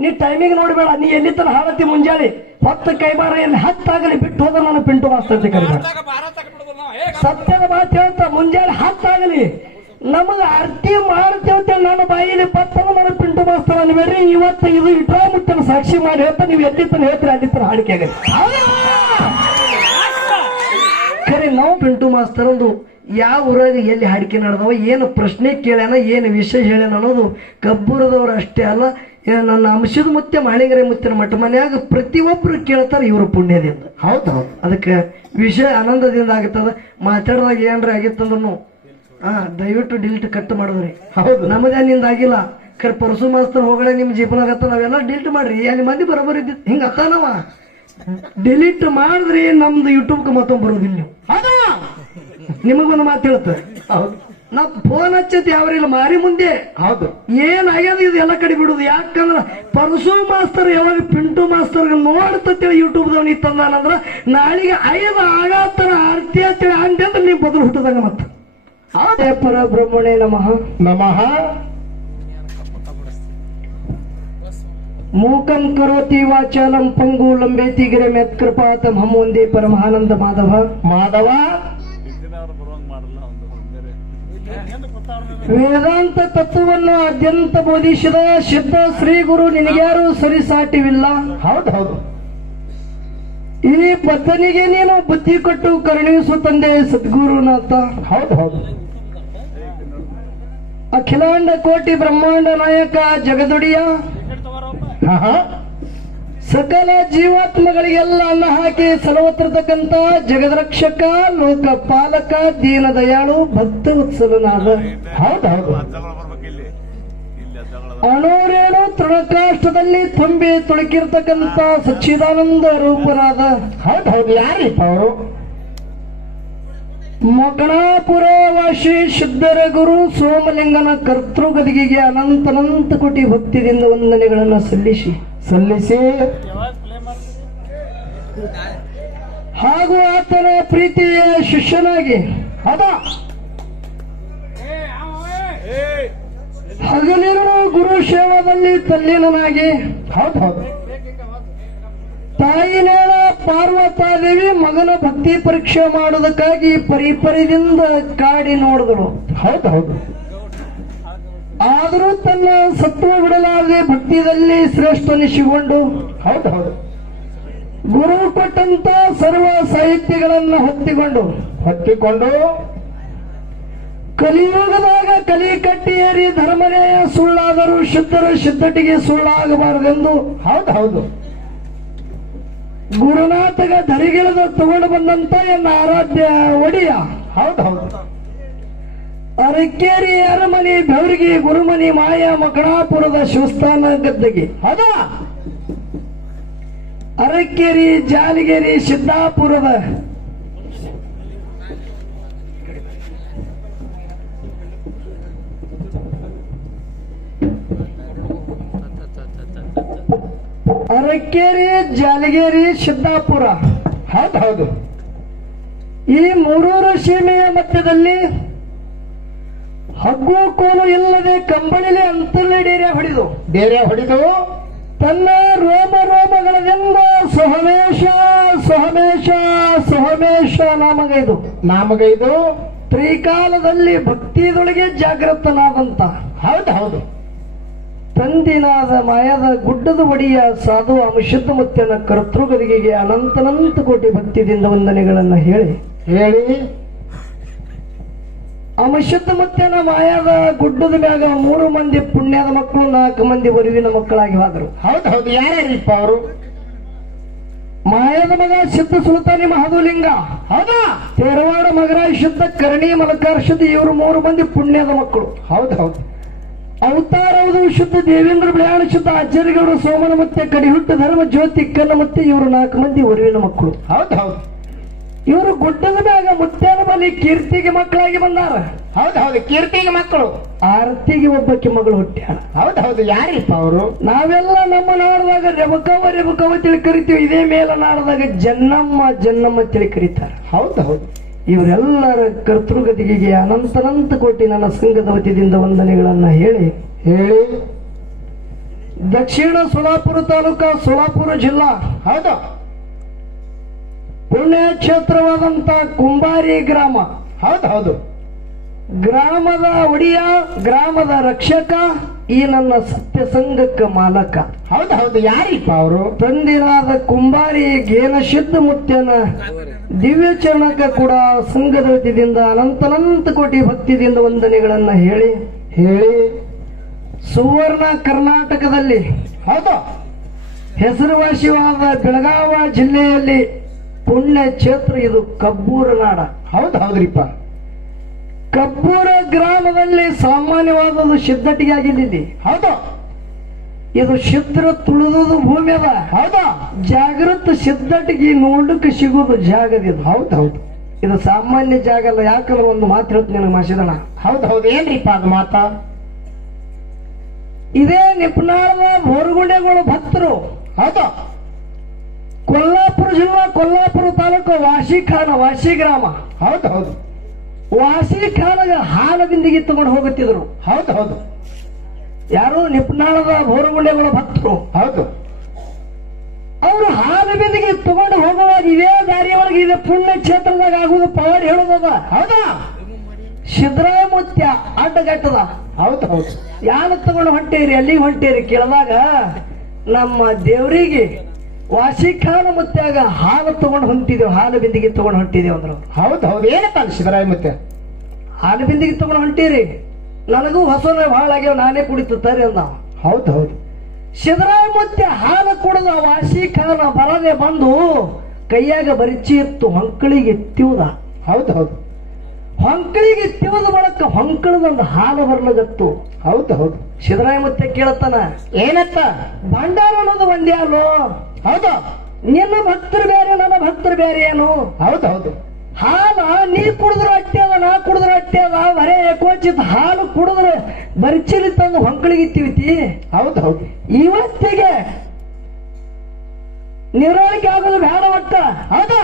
ನೀ ಟೈಮಿಂಗ್ ನೋಡ್ಬೇಡ ನೀ ಎಲ್ಲಿ ತನ ಹಾಳತಿ ಮುಂಜಾನೆ ಹೊತ್ತು ಕೈಮಾರ ಎಲ್ಲಿ ಹತ್ತಾಗಲಿ ಬಿಟ್ಟು ಹೋದ ನಾನು ಪಿಂಟು ಬಿಡುದು ನಾವು ಸತ್ಯದ ಮಾತು ಹೇಳ್ತಾ ಮುಂಜಾನೆ ಹತ್ತಾಗಲಿ. ನಮಗ ಅರ್ತಿ ಮಾಡ್ತೇವಂತ ನಾನು ಬಾಯಿಲಿ ಪತ್ತದ ನಾನು ಪಿಂಟು ಮಾಸ್ತವ ಅನ್ಬೇಡ್ರಿ. ಇವತ್ತು ಇದು ಇಟ್ರಾ ಮುಟ್ಟನ ಸಾಕ್ಷಿ ಮಾಡಿ ಹೇಳ್ತಾ ನೀವು ಎಲ್ಲಿ ತನ ಹೇಳ್ತೀರಿ ಅಲ್ಲಿ ತನ ಹಾಡಿಕೆ ಆಗಲಿ. ಖರೆ ನಾವು ಪಿಂಟು ಮಾಸ್ತರಂದು ಯಾವ ಊರಾಗ ಎಲ್ಲಿ ಹಾಡಿಕೆ ನಡೆದವ ಏನು ಪ್ರಶ್ನೆ ಕೇಳ್ಯಾನ ಏನು ವಿಷಯ ಹೇಳ್ಯಾನ ಅನ್ನೋದು ಕಬ್ಬುರದವ್ರು ಅಷ್ಟೇ ಅಲ್ಲ ನನ್ನ ಅಂಶದ ಮುತ್ತೆ ಮಾಳಿಗರೆ ಮುತ್ತಿನ ಮಠ ಮನ್ಯಾಗ ಪ್ರತಿಯೊಬ್ಬರು ಕೇಳ್ತಾರೆ ಇವ್ರ ಪುಣ್ಯದಿಂದ. ಹೌದು ಹೌದು ಅದಕ್ಕೆ ವಿಷಯ ಆನಂದದಿಂದ ಆಗತ್ತದ ಮಾತಾಡಿದಾಗ ಏನ್ರ ಆಗಿತ್ತಂದ್ರು ಹಾ ದಯವಿಟ್ಟು ಡಿಲ್ಟ್ ಕಟ್ ಮಾಡಿದ್ರಿ. ಹೌದು. ನಮ್ದೇ ನಿಂದ ಆಗಿಲ್ಲ. ಖರೆ ಪರಸು ಮಾಸ್ತರ್ ಹೋಗಳೆ ನಿಮ್ ಜೀವನ ಆಗತ್ತ ನಾವೆಲ್ಲ ಡಿಲ್ಟ್ ಮಾಡ್ರಿ. ಅಲ್ಲಿ ಮಂದಿ ಬರೋಬರ್ ಇದ್ದಿತ್ತು ಹಿಂಗ ಅತ್ತಾನವ ಡಿಲೀಟ್ ಮಾಡಿದ್ರಿ ನಮ್ದು ಯೂಟ್ಯೂಬ್ಗೆ ಮತ್ತೊಂದು ಬರೋದಿಲ್ಲ ನೀವು. ನಿಮಗೊಂದು ಮಾತು ಹೇಳ್ತಾರೆ ಹೌದು. ನಾ ಫೋನ್ ಹಚ್ಚತಿ ಯಾವ್ರಿಲ್ಲ ಮಾರಿ ಮುಂದೆ. ಹೌದು. ಏನಾಗ್ಯದ ಇದು ಎಲ್ಲ ಕಡೆ ಬಿಡುದು? ಯಾಕಂದ್ರ ಪರಸು ಮಾಸ್ತರ್ ಯಾವಾಗ ಪಿಂಟು ಮಾಸ್ತರ್ ನೋಡ್ತೇಳಿ ಯೂಟ್ಯೂಬ್ ದವನಿ ತಂದಾನಂದ್ರ ನಾಳಿಗೆ ಐದು ಆಗಾತರ ಆರ್ತಿ ಅಂತೇಳಿ ಅಂದೆ ಅಂದ್ರೆ ನೀವು ಬದಲು ಹುಟ್ಟದಂಗ ಮತ್ತ. ಅದೇ ಪರಬ್ರಹ್ಮಣೇ ನಮಃ. ನಮಃ. ಮೂಕಂ ಕರೋತಿ ವಾಚಾಲಂ ಪಂಗು ಲಂಬೇತಿ ಗಿರ ಮೆತ್ ಕೃಪಾತಂ ಮಹಮೊಂದೇ ಪರಮಾನಂದ ಮಾಧವ. ಮಾಧವ. ವೇದಾಂತ ತತ್ವವನ್ನು ಅತ್ಯಂತ ಬೋಧಿಸಿದ ಸಿದ್ಧ ಶ್ರೀ ಗುರು ನಿನಗ್ಯಾರು ಸರಿಸಾಟಿವಿಲ್ಲ. ಹೌದು ಹೌದು. ಈ ಬದ್ಧನಿಗೆ ನೀನು ಬುದ್ಧಿ ಕೊಟ್ಟು ಕರುಣಿಸು ತಂದೆ ಸದ್ಗುರುನಾಥ. ಹೌದು ಹೌದು. ಅಖಿಲಾಂಡ ಕೋಟಿ ಬ್ರಹ್ಮಾಂಡ ನಾಯಕ ಜಗದುಡಿಯ. ಹಾ ಹಾ. ಸಕಲ ಜೀವಾತ್ಮಗಳಿಗೆಲ್ಲ ಅನ್ನ ಹಾಕಿ ಸಲವತ್ತಿರತಕ್ಕಂತ ಜಗದರಕ್ಷಕ ಲೋಕ ಪಾಲಕ ದೀನ ದಯಾಳು ಭಕ್ತ ಉತ್ಸವನಾದ. ಹೌದೌದು ಹೌದು. ಅಣೋರೇಣು ತೃಣಕಾಷ್ಟದಲ್ಲಿ ತುಂಬಿ ತುಳುಕಿರ್ತಕ್ಕಂತ ಸಚ್ಚಿದಾನಂದ ರೂಪನಾದ. ಹೌದು ಹೌದು. ಯಾರಿಪ್ಪ ಅವರು? ಮಕಣಾಪುರ ವಾಸಿ ಶುದ್ಧರ ಗುರು ಸೋಮಲಿಂಗನ ಕರ್ತೃಗದಿಗೆ ಅನಂತನಂತ ಅನಂತ ಕೋಟಿ ಭಕ್ತಿದಿಂದ ವಂದನೆಗಳನ್ನು ಸಲ್ಲಿಸಿ. ಸಲ್ಲಿಸಿ. ಹಾಗೂ ಆತನ ಪ್ರೀತಿಯ ಶಿಷ್ಯನಾಗಿ, ಅದ. ಹಗಲಿರುಳು ಗುರು ಸೇವಾದಲ್ಲಿ ತಲ್ಲೀನಾಗಿ ಹೌದು ಹೌದು. ತಾಯಿನೇಳ ಪಾರ್ವತಾದೇವಿ ಮಗನ ಭಕ್ತಿ ಪರೀಕ್ಷೆ ಮಾಡುವುದಕ್ಕಾಗಿ ಪರಿಪರಿದಿಂದ ಕಾಡಿ ನೋಡಿದಳು. ಹೌದು ಹೌದು. ಆದರೂ ತನ್ನ ಸತ್ವ ಬಿಡಲಾರದೆ ಭಕ್ತಿಯಲ್ಲಿ ಶ್ರೇಷ್ಠನಿಸಿಕೊಂಡು ಹೌದು ಹೌದು. ಗುರು ಕೊಟ್ಟಂತ ಸರ್ವ ಸಾಹಿತ್ಯಗಳನ್ನು ಹೊತ್ತಿಕೊಂಡು ಹೊತ್ತಿಕೊಂಡು ಕಲಿಯುಗದಾಗ ಕಲಿ ಕಟ್ಟಿಯೇರಿ ಧರ್ಮನೇ ಧರ್ಮನೇಯ ಸುಳ್ಳಾದರೂ ಶುದ್ಧರ ಶುದ್ಧಟಿಗೆ ಸುಳ್ಳಾಗಬಾರದೆಂದು ಹೌದು ಹೌದು. ಗುರುನಾಥಗ ಧರಿಗಿಳದ ತಗೊಂಡು ಬಂದಂತ ಎನ್ನ ಆರಾಧ್ಯ ಒಡಿಯ. ಹೌದು ಹೌದು. ಅರಕೇರಿ ಅರಮನಿ, ಬೆವರಿಗೆ ಗುರುಮನಿ, ಮಾಯ ಮಕಣಾಪುರದ ಶಿವಸ್ಥಾನ ಗದ್ದಗಿ. ಅದ ಅರಕೇರಿ, ಜಾಲಗೇರಿ, ಸಿದ್ದಾಪುರದ ಅರಕೇರಿ, ಜಾಲಗೇರಿ, ಸಿದ್ದಾಪುರ. ಹೌದು ಹೌದು. ಈ ಮೂರೂರು ಸೀಮೆಯ ಮಧ್ಯದಲ್ಲಿ ಹಗ್ಗು ಕೋಲು ಇಲ್ಲದೆ ಕಂಬಳಿಲೆ ಡೇರೆ ಹೊಡೆದು. ಡೇರೆ ಹೊಡಿದು ತನ್ನ ರೋಮ ರೋಮಗಳದಿಂದ ಸಹಮೇಶ ಸಹಮೇಶ ಸಹಮೇಶ ನಾಮಗೈದು. ನಾಮಗೈದು. ತ್ರಿಕಾಲದಲ್ಲಿ ಭಕ್ತಿದೊಳಗೆ ಜಾಗೃತನಾದಂತ. ಹೌದು ಹೌದು. ತಂದಿನಾದ ಮಾಯದ ಗುಡ್ಡದ ಒಡಿಯ ಸಾಧು ಅಮಿಷದ ಮುತ್ತನ ಕರ್ತೃಗರಿಗೆ ಅನಂತನಂತ ಕೋಟಿ ಭಕ್ತಿದಿಂದ ವಂದನೆಗಳನ್ನು ಹೇಳಿ. ಹೇಳಿ. ಅಂಶುದ್ಧ ನಮ್ಮ ಆಯಾದ ಗುಡ್ಡದ ಮ್ಯಾಗ ಮೂರು ಮಂದಿ ಪುಣ್ಯದ ಮಕ್ಕಳು ನಾಲ್ಕು ಮಂದಿ ಒರಿವಿನ ಮಕ್ಕಳಾಗಿ ಹೋದರು. ಹೌದು ಹೌದು ಯಾರ್ಯಾರಿಪ್ಪ ಅವರು? ಮಾಯದ ಮಗ ಸಿದ್ಧ ಸುಲ್ತಾನಿ ಮಹದುಲಿಂಗ. ಹೌದಾ? ತೇರವಾಡ ಮಗರಾಯ ಶುದ್ಧ ಕರ್ಣಿ ಮಲಕಾರ ಶುದ್ಧ ಇವರು ಮೂರು ಮಂದಿ ಪುಣ್ಯದ ಮಕ್ಕಳು. ಹೌದು ಹೌದು. ಅವತಾರವುದು ಶುದ್ಧ ದೇವೇಂದ್ರ ಬಿಳಾಣ ಶುದ್ಧ ಆಚಾರ್ಯಗಳು ಸೋಮನ ಮತ್ತೆ ಕಡಿಹುಟ್ಟು ಧರ್ಮ ಜ್ಯೋತಿ ಕನ್ನ ಮತ್ತೆ ಇವರು ನಾಲ್ಕು ಮಂದಿ ಒರಿವಿನ ಮಕ್ಕಳು. ಹೌದು ಹೌದು. ಇವರು ಗುಡ್ಡದ ಮ್ಯಾಗ ಮುತ್ತೇನ ಬಲಿ ಕೀರ್ತಿಗೆ ಮಕ್ಕಳಾಗಿ ಬಂದಾರ. ಹೌದು ಹೌದು ಕೀರ್ತಿಗೆ ಮಕ್ಕಳು. ಆರತಿಗೆ ಒಬ್ಬಕ್ಕೆ ಮಗಳು ಹುಟ್ಟ ಹೌದು ಹೌದು ಯಾರಿಪ್ಪ ಅವರು? ನಾವೆಲ್ಲ ನಮ್ಮ ನಾಡದಾಗ ರೆಬಕವ ರೆಬಕವ ತಿಳಿ ಕರಿತೀವಿ. ಇದೇ ಮೇಲ ನಾಡದಾಗ ಜನ್ನಮ್ಮ ಜನ್ನಮ್ಮ ತಿಳಿ ಕರೀತಾರ. ಹೌದು ಹೌದು. ಇವರೆಲ್ಲರ ಕರ್ತೃಗತಿಗೆ ಅನಂತನಂತ ಕೋಟಿ ನನ್ನ ಸಂಘದ ವತಿಯಿಂದ ವಂದನೆಗಳನ್ನ ಹೇಳಿ. ಹೇಳಿ. ದಕ್ಷಿಣ ಸೋಲಾಪುರ ತಾಲೂಕ ಸೋಲಾಪುರ ಜಿಲ್ಲಾ. ಹೌದು. ಪುಣ್ಯಕ್ಷೇತ್ರವಾದಂತ ಕುಂಬಾರಿ ಗ್ರಾಮ. ಹೌದು ಹೌದು. ಗ್ರಾಮದ ಒಡಿಯ ಗ್ರಾಮದ ರಕ್ಷಕ ಈ ನನ್ನ ಸತ್ಯ ಸಂಘಕ್ಕ ಮಾಲಕ. ಹೌದು ಹೌದು. ಯಾರಿಪ್ಪ ಅವರು? ತಂದಿರಾದ ಕುಂಬಾರಿ ಗೇನ ಶುದ್ಧ ಮುತ್ಯನ ದಿವ್ಯ ಚರಣಕ ಕೂಡ ಸಂಘದ ವತಿಯಿಂದ ಅನಂತನಂತ ಕೋಟಿ ಭಕ್ತಿದಿಂದ ವಂದನೆಗಳನ್ನ ಹೇಳಿ ಹೇಳಿ. ಸುವರ್ಣ ಕರ್ನಾಟಕದಲ್ಲಿ ಹೌದು. ಹೆಸರುವಾಸಿಯಾದ ಬೆಳಗಾವ ಜಿಲ್ಲೆಯಲ್ಲಿ ಪುಣ್ಯ ಕ್ಷೇತ್ರ ಇದು ಕಬ್ಬೂರ ನಾಡ. ಹೌದು ಹೌದ್ರಿಪ್ಪ. ಕಬ್ಬೂರ ಗ್ರಾಮದಲ್ಲಿ ಸಾಮಾನ್ಯವಾದದ್ದು ಸಿದ್ಧಟಿಗೆ ಆಗಿಲ್ಲ ಇಲ್ಲಿ ಹೌದು. ಇದು ಸಿದ್ರ ತುಳಿದು ಭೂಮಿ ಅದ. ಹೌದು. ಜಾಗೃತ ಸಿದ್ಧಟಿಗೆ ನೋಡಕ್ಕೆ ಸಿಗುವುದು ಜಾಗದಿದು ಹೌದು ಹೌದು. ಇದು ಸಾಮಾನ್ಯ ಜಾಗ ಅಲ್ಲ ಯಾಕಂದ್ರೆ ಒಂದು ಮಾತು ಹೇಳ್ತೀನಿ ನನಗೆ ಮಾಸಿದಣ ಹೌದು ಹೌದು ಏನ್ರಿಪ್ಪ ಅದು ಮಾತ? ಇದೇ ನಿಪ್ನಾಳದ ಬೋರುಗುಂಡೆಗಳು ಭಕ್ತರು. ಹೌದು. ಕೊಲ್ಲಾಪುರ ಜಿಲ್ಲಾ ಕೊಲ್ಲಾಪುರ ತಾಲೂಕು ವಾಶಿಖಾನ ವಾಸಿ ಗ್ರಾಮ. ಹೌದು ಹೌದು. ವಾಶಿಖಾನಗ ಹಾಲ ಬಿಂದಿಗೆ ತಗೊಂಡು ಹೋಗುತ್ತಿದ್ರು ಹೌದು ಹೌದು. ಯಾರು ನಿಪ್ನಾಳದ ಬೋರಗುಂಡೆಗಳ ಭಕ್ತರು. ಹೌದು. ಅವರು ಹಾಲು ಬಿಂದಿಗೆ ತಗೊಂಡು ಹೋಗುವಾಗ ಇದೇ ದಾರಿಯೊಳಗೆ ಇದೆ. ಪುಣ್ಯ ಕ್ಷೇತ್ರದಾಗ ಆಗುವುದು ಪವಾಡ ಹೇಳೋದದ ಹೌದಾ? ಸಿದ್ದರಾಮತ್ಯ ಅಡ್ಡಗಟ್ಟದ ಹೌದು ಹೌದು. ಯಾರು ತಗೊಂಡು ಹೊಂಟೇರಿ? ಎಲ್ಲಿಗೆ ಹೊಂಟೇರಿ ಕೇಳಿದಾಗ ನಮ್ಮ ದೇವರಿಗೆ ವಾಸಿಖಾನ ಮುತ್ಯಾಗ ಹಾಲು ತಗೊಂಡು ಹೊಂಟಿದೆವು ಹಾಲು ಬಿಂದಿಗೆ ತಗೊಂಡು ಹೊಂಟಿದೆವು ಅಂದ್ರು. ಹೌದು ಹೌದು. ಏನಪ್ಪ ಸಿದ್ದರಾಯ ಮತ್ತೆ ಹಾಲು ಬಿಂದಿಗೆ ತಗೊಂಡು ಹೊಂಟೀರಿ. ನನಗೂ ಹೊಸನ ಭಾಳ ಆಗ್ಯಾವ ನಾನೇ ಕುಡಿತಾರೆ ಅಂದ. ಹೌದು ಹೌದು. ಸಿದ್ದರಾಯ ಮುತ್ಯ ಹಾಲು ಕುಡಿದ ವಾಸಿಖಾನ ಬರದೆ ಬಂದು ಕೈಯಾಗ ಬರಿಚಿ ಇತ್ತು ಹೊಂಕಳಿಗೆ ಎತ್ತಿವುದ ಹೌದು ಹೌದು. ಹೊಂಕಳಿಗೆ ತಿಳಿದ ಬಳಕ ಹೊಂಕಳದೊಂದು ಹಾಲು ಬರ್ಲಗತ್ತು ಹೌದು ಹೌದು. ಸಿದ್ದರಾಯ ಮತ್ತೆ ಕೇಳತ್ತಾನ? ಏನತ್ತ ಭಂಡಾರ ಅನ್ನೋದು ಒಂದೇ ಅಲ್ಲೋ ಹೌದು. ನಿನ್ನ ಭಕ್ತರು ಬೇರೆ ನನ್ನ ಭಕ್ತರು ಬೇರೆ ಏನು? ಹೌದು ಹೌದು. ಹಾಲ ನೀ ಕುಡಿದ್ರು ಅಟ್ಟೆ ಅದ ನಾ ಕುಡಿದ್ರು ಅಟ್ಟೆ ಅದ ಬರೇ ಏಕೋಚಿತ್ ಹಾಲು ಕುಡಿದ್ರೆ ಬರಿಚಲಿ ತಂದು ಹೊಂಕಳಿಗೆ ತಿವಿತಿ ಹೌದು ಹೌದು. ಇವತ್ತಿಗೆ ನಿರಳಿಕೆ ಆಗೋದು ಬೇಡ ಒಟ್ಟ. ಹೌದು.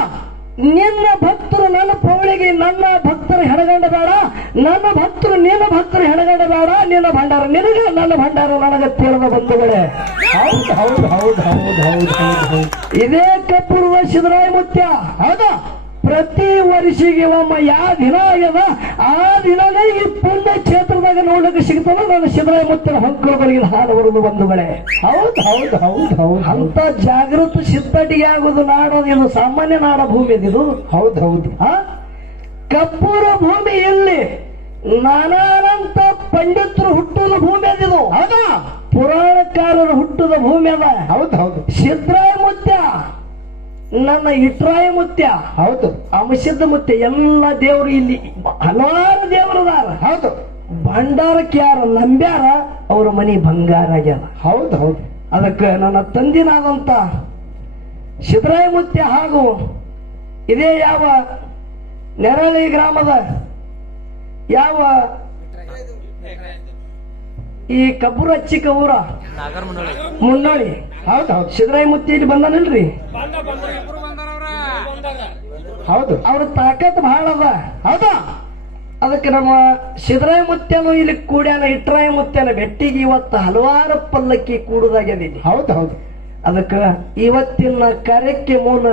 ನಿನ್ನ ಭಕ್ತರು ನನ್ನ ಪೌಳಿಗೆ ನನ್ನ ಭಕ್ತರು ಹೆಣಗಂಡ ಬೇಡ ನನ್ನ ಭಕ್ತರು ನಿನ್ನ ಭಕ್ತರು ಹೆಣಗಂಡ ಬೇಡ ನಿನ್ನ ಭಂಡಾರ ನಿನಗೆ ನನ್ನ ಭಂಡಾರ ನನಗೆ ತೀರದ ಬಂಧುಗಳೇ. ಹೌದು ಹೌದು ಹೌದು ಹೌದು ಹೌದು ಹೌದು. ಹೌದು ಇದೇ ಕಪ್ಪುರುವ ಸಿದ್ದರಾಯ ಮುತ್ಯ ಹೌದು? ಪ್ರತಿ ವರ್ಷಿಗೆ ಒಮ್ಮ ಯಾವ ದಿನ ಆಗ್ಯದ ಆ ದಿನನೇ ಈ ಪುಣ್ಯ ಕ್ಷೇತ್ರದಾಗ ನೋಡ್ಲಿಕ್ಕೆ ಸಿಗ್ತದ. ನನ್ನ ಶಿವರಾಯ ಮುತ್ತಿನ ಹೊಂಕಳಗಳಿಗೆ ಹಾಲು ಬರುದು ಬಂಧುಗಳೇ. ಹೌದು ಹೌದು ಹೌದು ಹೌದು ಅಂತ ಜಾಗೃತ ಸಿದ್ಧಟಿಗೆ ಆಗುದು ನಾಡೋದು ಇದು ಸಾಮಾನ್ಯ ನಾಡ ಭೂಮಿ ಇದು ಹೌದು ಹೌದು ಆ? ಕಪ್ಪೂರ ಭೂಮಿ ಇಲ್ಲಿ ನಾನಾನಂತ ಪಂಡಿತರು ಹುಟ್ಟುದ ಭೂಮಿ ಅದಿದು ಹೌದಾ? ಪುರಾಣಕಾರರು ಹುಟ್ಟುದ ಭೂಮಿ ಅದ. ಹೌದು ಹೌದು. ಸಿದ್ರಾಯ ಮುತ್ಯ ನನ್ನ ಇಟ್ರಾಯ ಮುತ್ಯ ಹೌದು. ಅಂಶದ ಮುತ್ಯ ಎಲ್ಲ ದೇವರು ಇಲ್ಲಿ ಹಲವಾರು ದೇವರದಾರ ಹೌದು. ಭಂಡಾರಕ್ಕೆ ಯಾರು ನಂಬ್ಯಾರ ಅವ್ರ ಮನಿ ಬಂಗಾರ ಆಗ್ಯಾರ ಹೌದು ಹೌದು. ಅದಕ್ಕೆ ನನ್ನ ತಂದಿನಾದಂತ ಸಿದ್ದರಾಯ ಮುತ್ಯ ಹಾಗೂ ಇದೇ ಯಾವ ನೆರಳಿ ಗ್ರಾಮದ ಯಾವ ಈ ಕಬ್ಬುರ ಚಿಕ್ಕ ಊರ ಮುನ್ನೋಳಿ. ಹೌದು ಹೌದು. ಸಿದ್ದರಾಯ ಮುತ್ತಿ ಇಲ್ಲಿ ಬಂದಾನಲ್ರಿ? ಹೌದು. ಅವ್ರ ತಾಕತ್ ಬಹಳ ಅದ. ಹೌದಾ. ಅದಕ್ಕೆ ನಮ್ಮ ಸಿದ್ದರಾಯ ಮುತ್ಯನು ಇಲ್ಲಿ ಕೂಡ್ಯಾನ ಇಟ್ರಾಯ ಮುತ್ಯನ ಬೆಟ್ಟಿಗೆ ಇವತ್ತು ಹಲವಾರು ಪಲ್ಲಕ್ಕಿ ಕೂಡುದಾಗ್ಯದ ಇಲ್ಲಿ ಹೌದು ಹೌದು. ಅದಕ್ಕೆ ಇವತ್ತಿನ ಕಾರ್ಯಕ್ಕೆ ಮೂಲ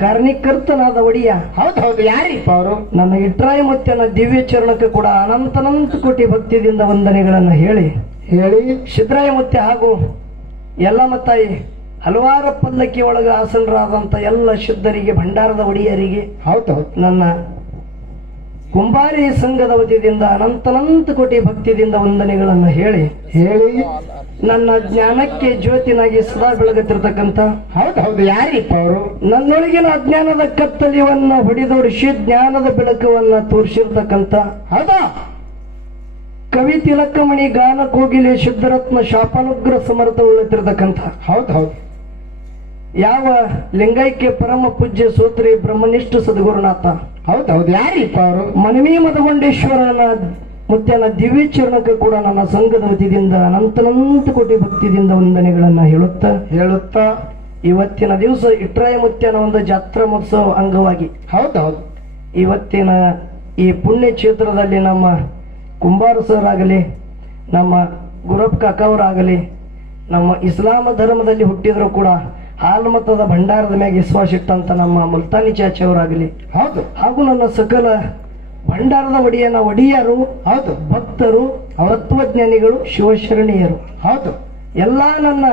ಕಾರಣೀಕರ್ತನಾದ ಒಡಿಯ ಹೌದು ಹೌದು. ಯಾರಿಪ್ಪ ಅವರು ನನ್ನ ಇಟ್ರಾಯ ಮುತ್ಯನ ದಿವ್ಯ ಚರಣಕ್ಕೆ ಕೂಡ ಅನಂತನಂತ ಕೋಟಿ ಭಕ್ತಿಯಿಂದ ವಂದನೆಗಳನ್ನು ಹೇಳಿ ಹೇಳಿ. ಸಿದ್ದರಾಯ ಮುತ್ತೆ ಹಾಗೂ ಯಲ್ಲಮ್ಮ ತಾಯಿ ಹಲವಾರು ಪಲ್ಲಕ್ಕಿ ಒಳಗ ಆಸನರಾದಂಥ ಎಲ್ಲ ಶುದ್ಧರಿಗೆ ಭಂಡಾರದ ಒಡೆಯರಿಗೆ ಹೌದು ಹೌದು. ನನ್ನ ಕುಂಬಾರಿ ಸಂಘದ ವತಿಯಿಂದ ಅನಂತನಂತ ಕೋಟಿ ಭಕ್ತಿಯಿಂದ ವಂದನೆಗಳನ್ನು ಹೇಳಿ ಹೇಳಿ. ನನ್ನ ಜ್ಞಾನಕ್ಕೆ ಜ್ಯೋತಿನಾಗಿ ಸದಾ ಬೆಳಗುತ್ತಿರ್ತಕ್ಕಂಥ ಹೌದು ಹೌದು ಯಾರಿಪ್ಪ ಅವರು? ನನ್ನೊಳಗಿನ ಅಜ್ಞಾನದ ಕತ್ತಲಿಯನ್ನ ಹೊಡೆದೋಡಿಸಿ ಜ್ಞಾನದ ಬೆಳಕವನ್ನ ತೋರಿಸಿರ್ತಕ್ಕಂಥ ಹೌದಾ? ಕವಿ ತಿಲಕಮಣಿ ಗಾನ ಕೋಗಿಲೆ ಶುದ್ಧರತ್ನ ಶಾಪಾನುಗ್ರ ಸಮರ್ಥ ಉಳಿತಿರ್ತಕ್ಕಂಥ ಹೌದು ಹೌದು. ಯಾವ ಲಿಂಗೈಕ್ಯ ಪರಮ ಪೂಜ್ಯ ಸೂತ್ರಿ ಬ್ರಹ್ಮನಿಷ್ಠ ಸದ್ಗುರುನಾಥ. ಹೌದು ಹೌದು. ಯಾರಿಪ್ಪ ಅವರು? ಮನವಿ ಮದಗೊಂಡೇಶ್ವರನ ಮುತ್ಯನ ದಿವ್ಯ ಚರಣಕ್ಕೆ ಕೂಡ ನನ್ನ ಸಂಘದ ವತಿಯಿಂದ ಅನಂತನಂತ ಕೋಟಿ ಭಕ್ತಿದಿಂದ ವಂದನೆಗಳನ್ನ ಹೇಳುತ್ತಾ. ಹೇಳುತ್ತಾ. ಇವತ್ತಿನ ದಿವಸ ಇಟ್ರಾಯ ಮುತ್ಯನ ಒಂದು ಜಾತ್ರಾ ಮಹೋತ್ಸವ ಅಂಗವಾಗಿ. ಹೌದು ಹೌದು. ಇವತ್ತಿನ ಈ ಪುಣ್ಯ ಕ್ಷೇತ್ರದಲ್ಲಿ ನಮ್ಮ ಕುಂಬಾರ ಸರ್ ಆಗಲಿ ನಮ್ಮ ಗುರಪ್ ಕಾಕ ಅವರಾಗಲಿ ನಮ್ಮ ಇಸ್ಲಾಮ ಧರ್ಮದಲ್ಲಿ ಹುಟ್ಟಿದ್ರು ಕೂಡ ಹಾಲು ಮತದ ಭಂಡಾರದ ಮ್ಯಾಗ ವಿಶ್ವಾಸ ಇಟ್ಟಂತ ನಮ್ಮ ಮುಲ್ತಾನಿ ಚಾಚಿಯವರಾಗಲಿ ಹೌದು. ಹಾಗೂ ನನ್ನ ಸಕಲ ಭಂಡಾರದ ಒಡೆಯನ ಒಡೆಯರು ಹೌದು. ಭಕ್ತರು ತತ್ವಜ್ಞಾನಿಗಳು ಶಿವಶರಣೀಯರು. ಹೌದು. ಎಲ್ಲ ನನ್ನ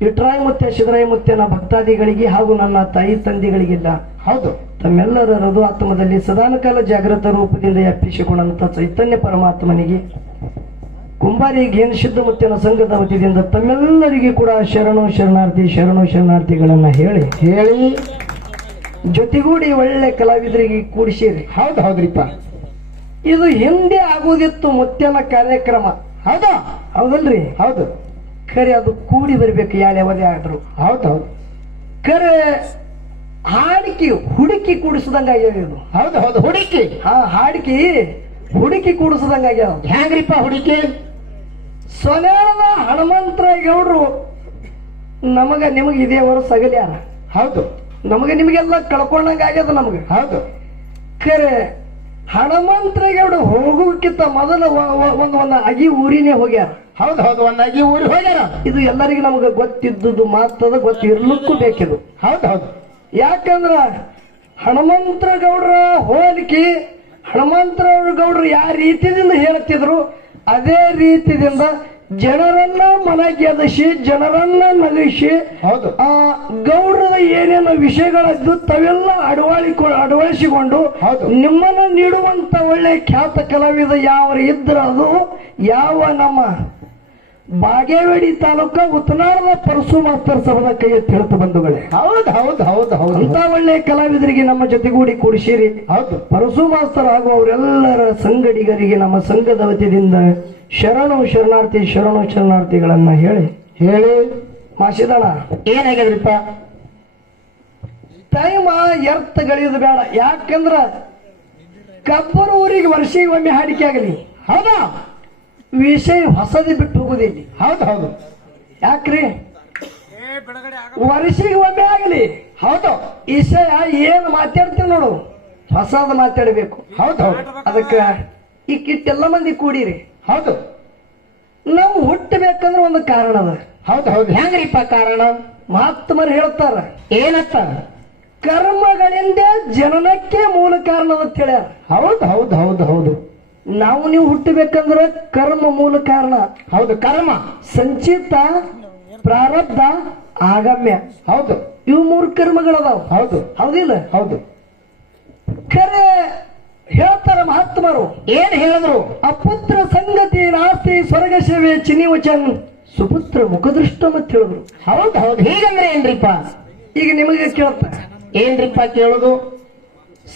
ಇಟ್ರಾಯ ಮುತ್ಯ ಶಿವರಾಯ ಮುತ್ಯನ ಭಕ್ತಾದಿಗಳಿಗೆ ಹಾಗೂ ನನ್ನ ತಾಯಿ ತಂದೆಗಳಿಗಿಲ್ಲ ಹೌದು. ತಮ್ಮೆಲ್ಲರ ರಘು ಆತ್ಮದಲ್ಲಿ ಸದಾನಕಾಲ ಜಾಗೃತ ರೂಪದಿಂದ ಅಪ್ಪಿಸಿಕೊಂಡಂತ ಚೈತನ್ಯ ಪರಮಾತ್ಮನಿಗೆ ಕುಂಬಾರಿ ಗೇನ್ ಶುದ್ಧ ಮುತ್ತಿನ ಸಂಘದ ವತಿಯಿಂದ ತಮ್ಮೆಲ್ಲರಿಗೂ ಕೂಡ ಶರಣು ಶರಣಾರ್ಥಿ ಶರಣು ಶರಣಾರ್ಥಿಗಳನ್ನ ಹೇಳಿ ಹೇಳಿ. ಜೊತೆಗೂಡಿ ಒಳ್ಳೆ ಕಲಾವಿದರಿಗೆ ಕೂಡಿಸಿರಿ. ಹೌದು ಹೌದ್ರಿಪ್ಪ. ಇದು ಹಿಂದೆ ಆಗೋದಿತ್ತು ಮುತ್ಯನ ಕಾರ್ಯಕ್ರಮ. ಹೌದಾ. ಹೌದಲ್ರಿ? ಹೌದು. ಖರೆ ಅದು ಕೂಡಿ ಬರ್ಬೇಕು ಯಾರು ಯಾವುದೇ ಆದ್ರು. ಹೌದು ಹೌದು. ಖರೆ ಹಾಡಿಕೆ ಹುಡುಕಿ ಕೂಡಿಸದಂಗ ಇದು. ಹೌದು ಹೌದು. ಹುಡುಕಿ. ಹಾ ಹಾಡಿಕೆ ಹುಡುಕಿ ಕೂಡಿಸದಂಗ ಆಗ್ಯಾವ. ಹ್ಯಾಂಗ್ರಿಪ್ಪ ಹುಡುಕಿ? ಸೊನ್ಯಾಳದ ಹನುಮಂತರ ಗೌಡ್ರು ನಮಗ ನಿಮಗ ಇದೇ ವರ್ಷ ಸಗಲ್ಯಾರ ಹೌದು. ನಮಗೆ ನಿಮಗೆಲ್ಲ ಕಳ್ಕೊಂಡಂಗ ಆಗ್ಯದ ನಮಗ. ಹೌದು. ಖರೆ ಹನುಮಂತರ ಗೌಡ ಹೋಗೋಕ್ಕಿಂತ ಮೊದಲ ಒಂದು ಒಂದು ಅಗಿ ಊರಿನೇ ಹೋಗ್ಯಾರ. ಹೌದು ಹೌದು. ಒಂದು ಅಗಿ ಊರಿ ಹೋಗ್ಯಾರ. ಇದು ಎಲ್ಲರಿಗೂ ನಮಗೆ ಗೊತ್ತಿದ್ದುದು ಮಾತದ ಗೊತ್ತಿರ್ಲಿಕ್ಕೂ ಬೇಕಿದು. ಹೌದು ಹೌದು. ಯಾಕಂದ್ರ ಹನುಮಂತ ಗೌಡ್ರ ಹೋಲಿಕೆ ಹನುಮಂತರ ಗೌಡ್ರು ಯಾವ ರೀತಿಯಿಂದ ಹೇಳುತ್ತಿದ್ರು ಅದೇ ರೀತಿಯಿಂದ ಜನರನ್ನ ಮನಗೆದಸಿ ಜನರನ್ನ ನಲಿಸಿ ಹೌದು ಆ ಗೌಡ್ರದ ಏನೇನು ವಿಷಯಗಳದ್ದು ತಾವೆಲ್ಲ ಅಡವಾಳಿ ಅಡವಳಿಸಿಕೊಂಡು. ನಿಮ್ಮನ್ನ ನೀಡುವಂತ ಒಳ್ಳೆ ಖ್ಯಾತ ಕಲಾವಿದ ಯಾವ ಇದ್ರ ಅದು ಯಾವ ನಮ್ಮ ಬಾಗೇವಾಡಿ ತಾಲೂಕ ಉತ್ನಾಳದ ಪರಸು ಮಾಸ್ತರ್ ಸಭದ ಕೈ ಎತ್ತಿ ಹೇಳ್ತು ಬಂಧುಗಳೇ. ಹೌದು ಹೌದು ಹೌದು ಹೌದು. ಅಂತ ಒಳ್ಳೆ ಕಲಾವಿದರಿಗೆ ನಮ್ಮ ಜೊತೆಗೂಡಿ ಕೂಡಿಸಿರಿ. ಹೌದು. ಪರಸು ಮಾಸ್ತರ್ ಹಾಗೂ ಅವರೆಲ್ಲರ ಸಂಗಡಿಗರಿಗೆ ನಮ್ಮ ಸಂಘದ ವತಿಯಿಂದ ಶರಣು ಶರಣಾರ್ಥಿ ಶರಣು ಶರಣಾರ್ಥಿಗಳನ್ನ ಹೇಳಿ. ಹೇಳಿ. ಮಾಸಿದಣ ಏನಾಗ್ಯದ್ರಿಪ್ಪ? ಟೈಮ್ ಎರ್ತ್ ಗಳಿಯೋದು ಬೇಡ. ಯಾಕಂದ್ರ ಕಬ್ಬರು ಊರಿಗೆ ವರ್ಷಿಗೆ ಒಮ್ಮೆ ಹಾಡಿಕೆ ಆಗಲಿ. ಹೌದಾ? ವಿಷಯ ಹೊಸದಿ ಬಿಟ್ಟು ಹೋಗುದಿಲ್ಲ. ಹೌದು ಹೌದು. ಯಾಕ್ರಿ? ವರ್ಷಿಗೆ ಒಮ್ಮೆ ಆಗಲಿ. ಹೌದು. ವಿಷಯ ಏನ್ ಮಾತಾಡ್ತೀವಿ ನೋಡು. ಹೊಸದ ಮಾತಾಡಬೇಕು. ಹೌದು ಹೌದು. ಅದಕ್ಕ ಈ ಕಿಟ್ಟೆಲ್ಲ ಮಂದಿ ಕೂಡಿರಿ. ಹೌದು. ನಾವು ಹುಟ್ಟಬೇಕಂದ್ರೆ ಒಂದು ಕಾರಣ ಅದ. ಹೌದು ಹೌದು. ಹೆಂಗ್ರಿಪ್ಪ ಕಾರಣ? ಮಹಾತ್ಮರು ಹೇಳ್ತಾರ. ಏನತ್ತ ಕರ್ಮಗಳಿಂದ ಜನನಕ್ಕೆ ಮೂಲ ಕಾರಣ ಅಂತ ಹೇಳ್ಯಾರ. ಹೌದು ಹೌದು ಹೌದು ಹೌದು. ನಾವು ನೀವು ಹುಟ್ಟಬೇಕಂದ್ರೆ ಕರ್ಮ ಮೂಲ ಕಾರಣ. ಹೌದು ಕರ್ಮ. ಸಂಚಿತ ಪ್ರಾರಬ್ಧ ಆಗಮ್ಯ. ಹೌದು. ಇವು ಮೂರು ಕರ್ಮಗಳದಾವ. ಹೌದು. ಹೌದಿಲ್ಲ? ಹೌದು. ಕರೆ ಹೇಳ್ತಾರ ಮಹಾತ್ಮರು. ಏನ್ ಹೇಳಿದ್ರು? ಅಪುತ್ರ ಸಂಗತಿ ನಾಸ್ತಿ ಸ್ವರ್ಗ ಸೇವೆ ಚಿನಿವಚನ್. ಸುಪುತ್ರ ಮುಖದೃಷ್ಟ ಅಂತ ಹೇಳಿದ್ರು. ಹೌದು ಹೌದು. ಹೀಗಂದ್ರೆ ಏನ್ರಿಪ್ಪ? ಈಗ ನಿಮಗೆ ಕೇಳ್ತ. ಏನ್ರಿಪ್ಪ ಕೇಳುದು?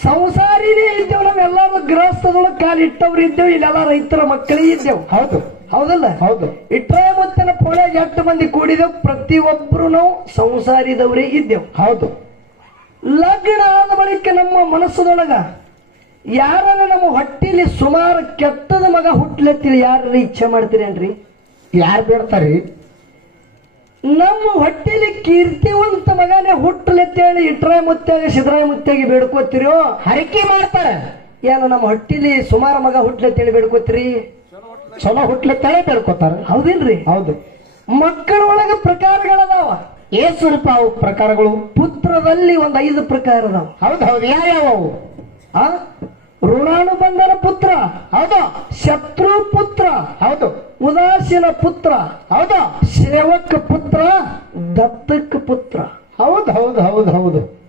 ಸಂಸಾರಿನೇ ಇದ್ದೇವು ನಾವೆಲ್ಲರೂ ಗೃಹಸ್ಥದೊಳಗೆ ಕಾಲಿಟ್ಟವ್ರು ಇದ್ದೇವು ಇಲ್ಲೆಲ್ಲ ರೈತರ ಮಕ್ಕಳಿಗೆ ಇದ್ದೇವು. ಹೌದು. ಹೌದಲ್ಲ? ಹೌದು. ಇಟ್ರ ಮುತ್ತನ ಪೋಳ್ಯಾಗ ಎಷ್ಟು ಮಂದಿ ಕೂಡಿದೆವು ಪ್ರತಿಯೊಬ್ಬರು ನಾವು ಸಂಸಾರಿದವರೇ ಇದ್ದೇವು. ಹೌದು. ಲಗ್ನ ಆದ ಬಳಿಕ ನಮ್ಮ ಮನಸ್ಸದೊಳಗ ಯಾರನ್ನ ನಮ್ಮ ಹೊಟ್ಟಿಲಿ ಸುಮಾರು ಕೆಟ್ಟದ ಮಗ ಹುಟ್ಲತ್ತಿರಿ ಯಾರ ಇಚ್ಛೆ ಮಾಡ್ತೀರೇನ್ರಿ? ಯಾರು ಬಿಡ್ತಾರಿ ನಮ್ಮ ಹೊಟ್ಟೆಲಿ ಕೀರ್ತಿವಂತ ಮಗನೇ ಹುಟ್ಟಲೆತ್ತೇಳಿ ಇಟ್ರಾಯ ಮುತ್ಯಾಗ ಸಿದ್ರಾಯ ಮುತ್ತಾಗಿ ಬೇಡ್ಕೋತಿರೋ? ಹರಕೆ ಮಾಡ್ತಾರ. ಏನು ನಮ್ಮ ಹೊಟ್ಟಿಲಿ ಸುಮಾರು ಮಗ ಹುಟ್ಲೆತ್ತೇಳಿ ಬೇಡ್ಕೋತೀರಿ? ಚಲೋ ಹುಟ್ಲೆ ತಲೆ ಬೇಡ್ಕೋತಾರ. ಹೌದಿಲ್ರಿ ಹೌದು. ಮಕ್ಕಳೊಳಗ ಪ್ರಕಾರಗಳದಾವ. ಸ್ವಲ್ಪ ಅವು ಪ್ರಕಾರಗಳು? ಪುತ್ರದಲ್ಲಿ ಒಂದ್ ಐದು ಪ್ರಕಾರ ಅದಾವ. ಹೌದು ಹೌದು. ಯಾವ್ಯಾವ ಆ? ಋಣಾನುಬಂಧನ ಪುತ್ರ. ಹೌದು. ಶತ್ರು ಪುತ್ರ. ಹೌದು. ಉದಾಸೀನ ಪುತ್ರ. ಹೌದ? ಸೇವಕ ಪುತ್ರ, ದತ್ತಕ ಪುತ್ರ. ಹೌದು ಹೌದು ಹೌದು ಹೌದು.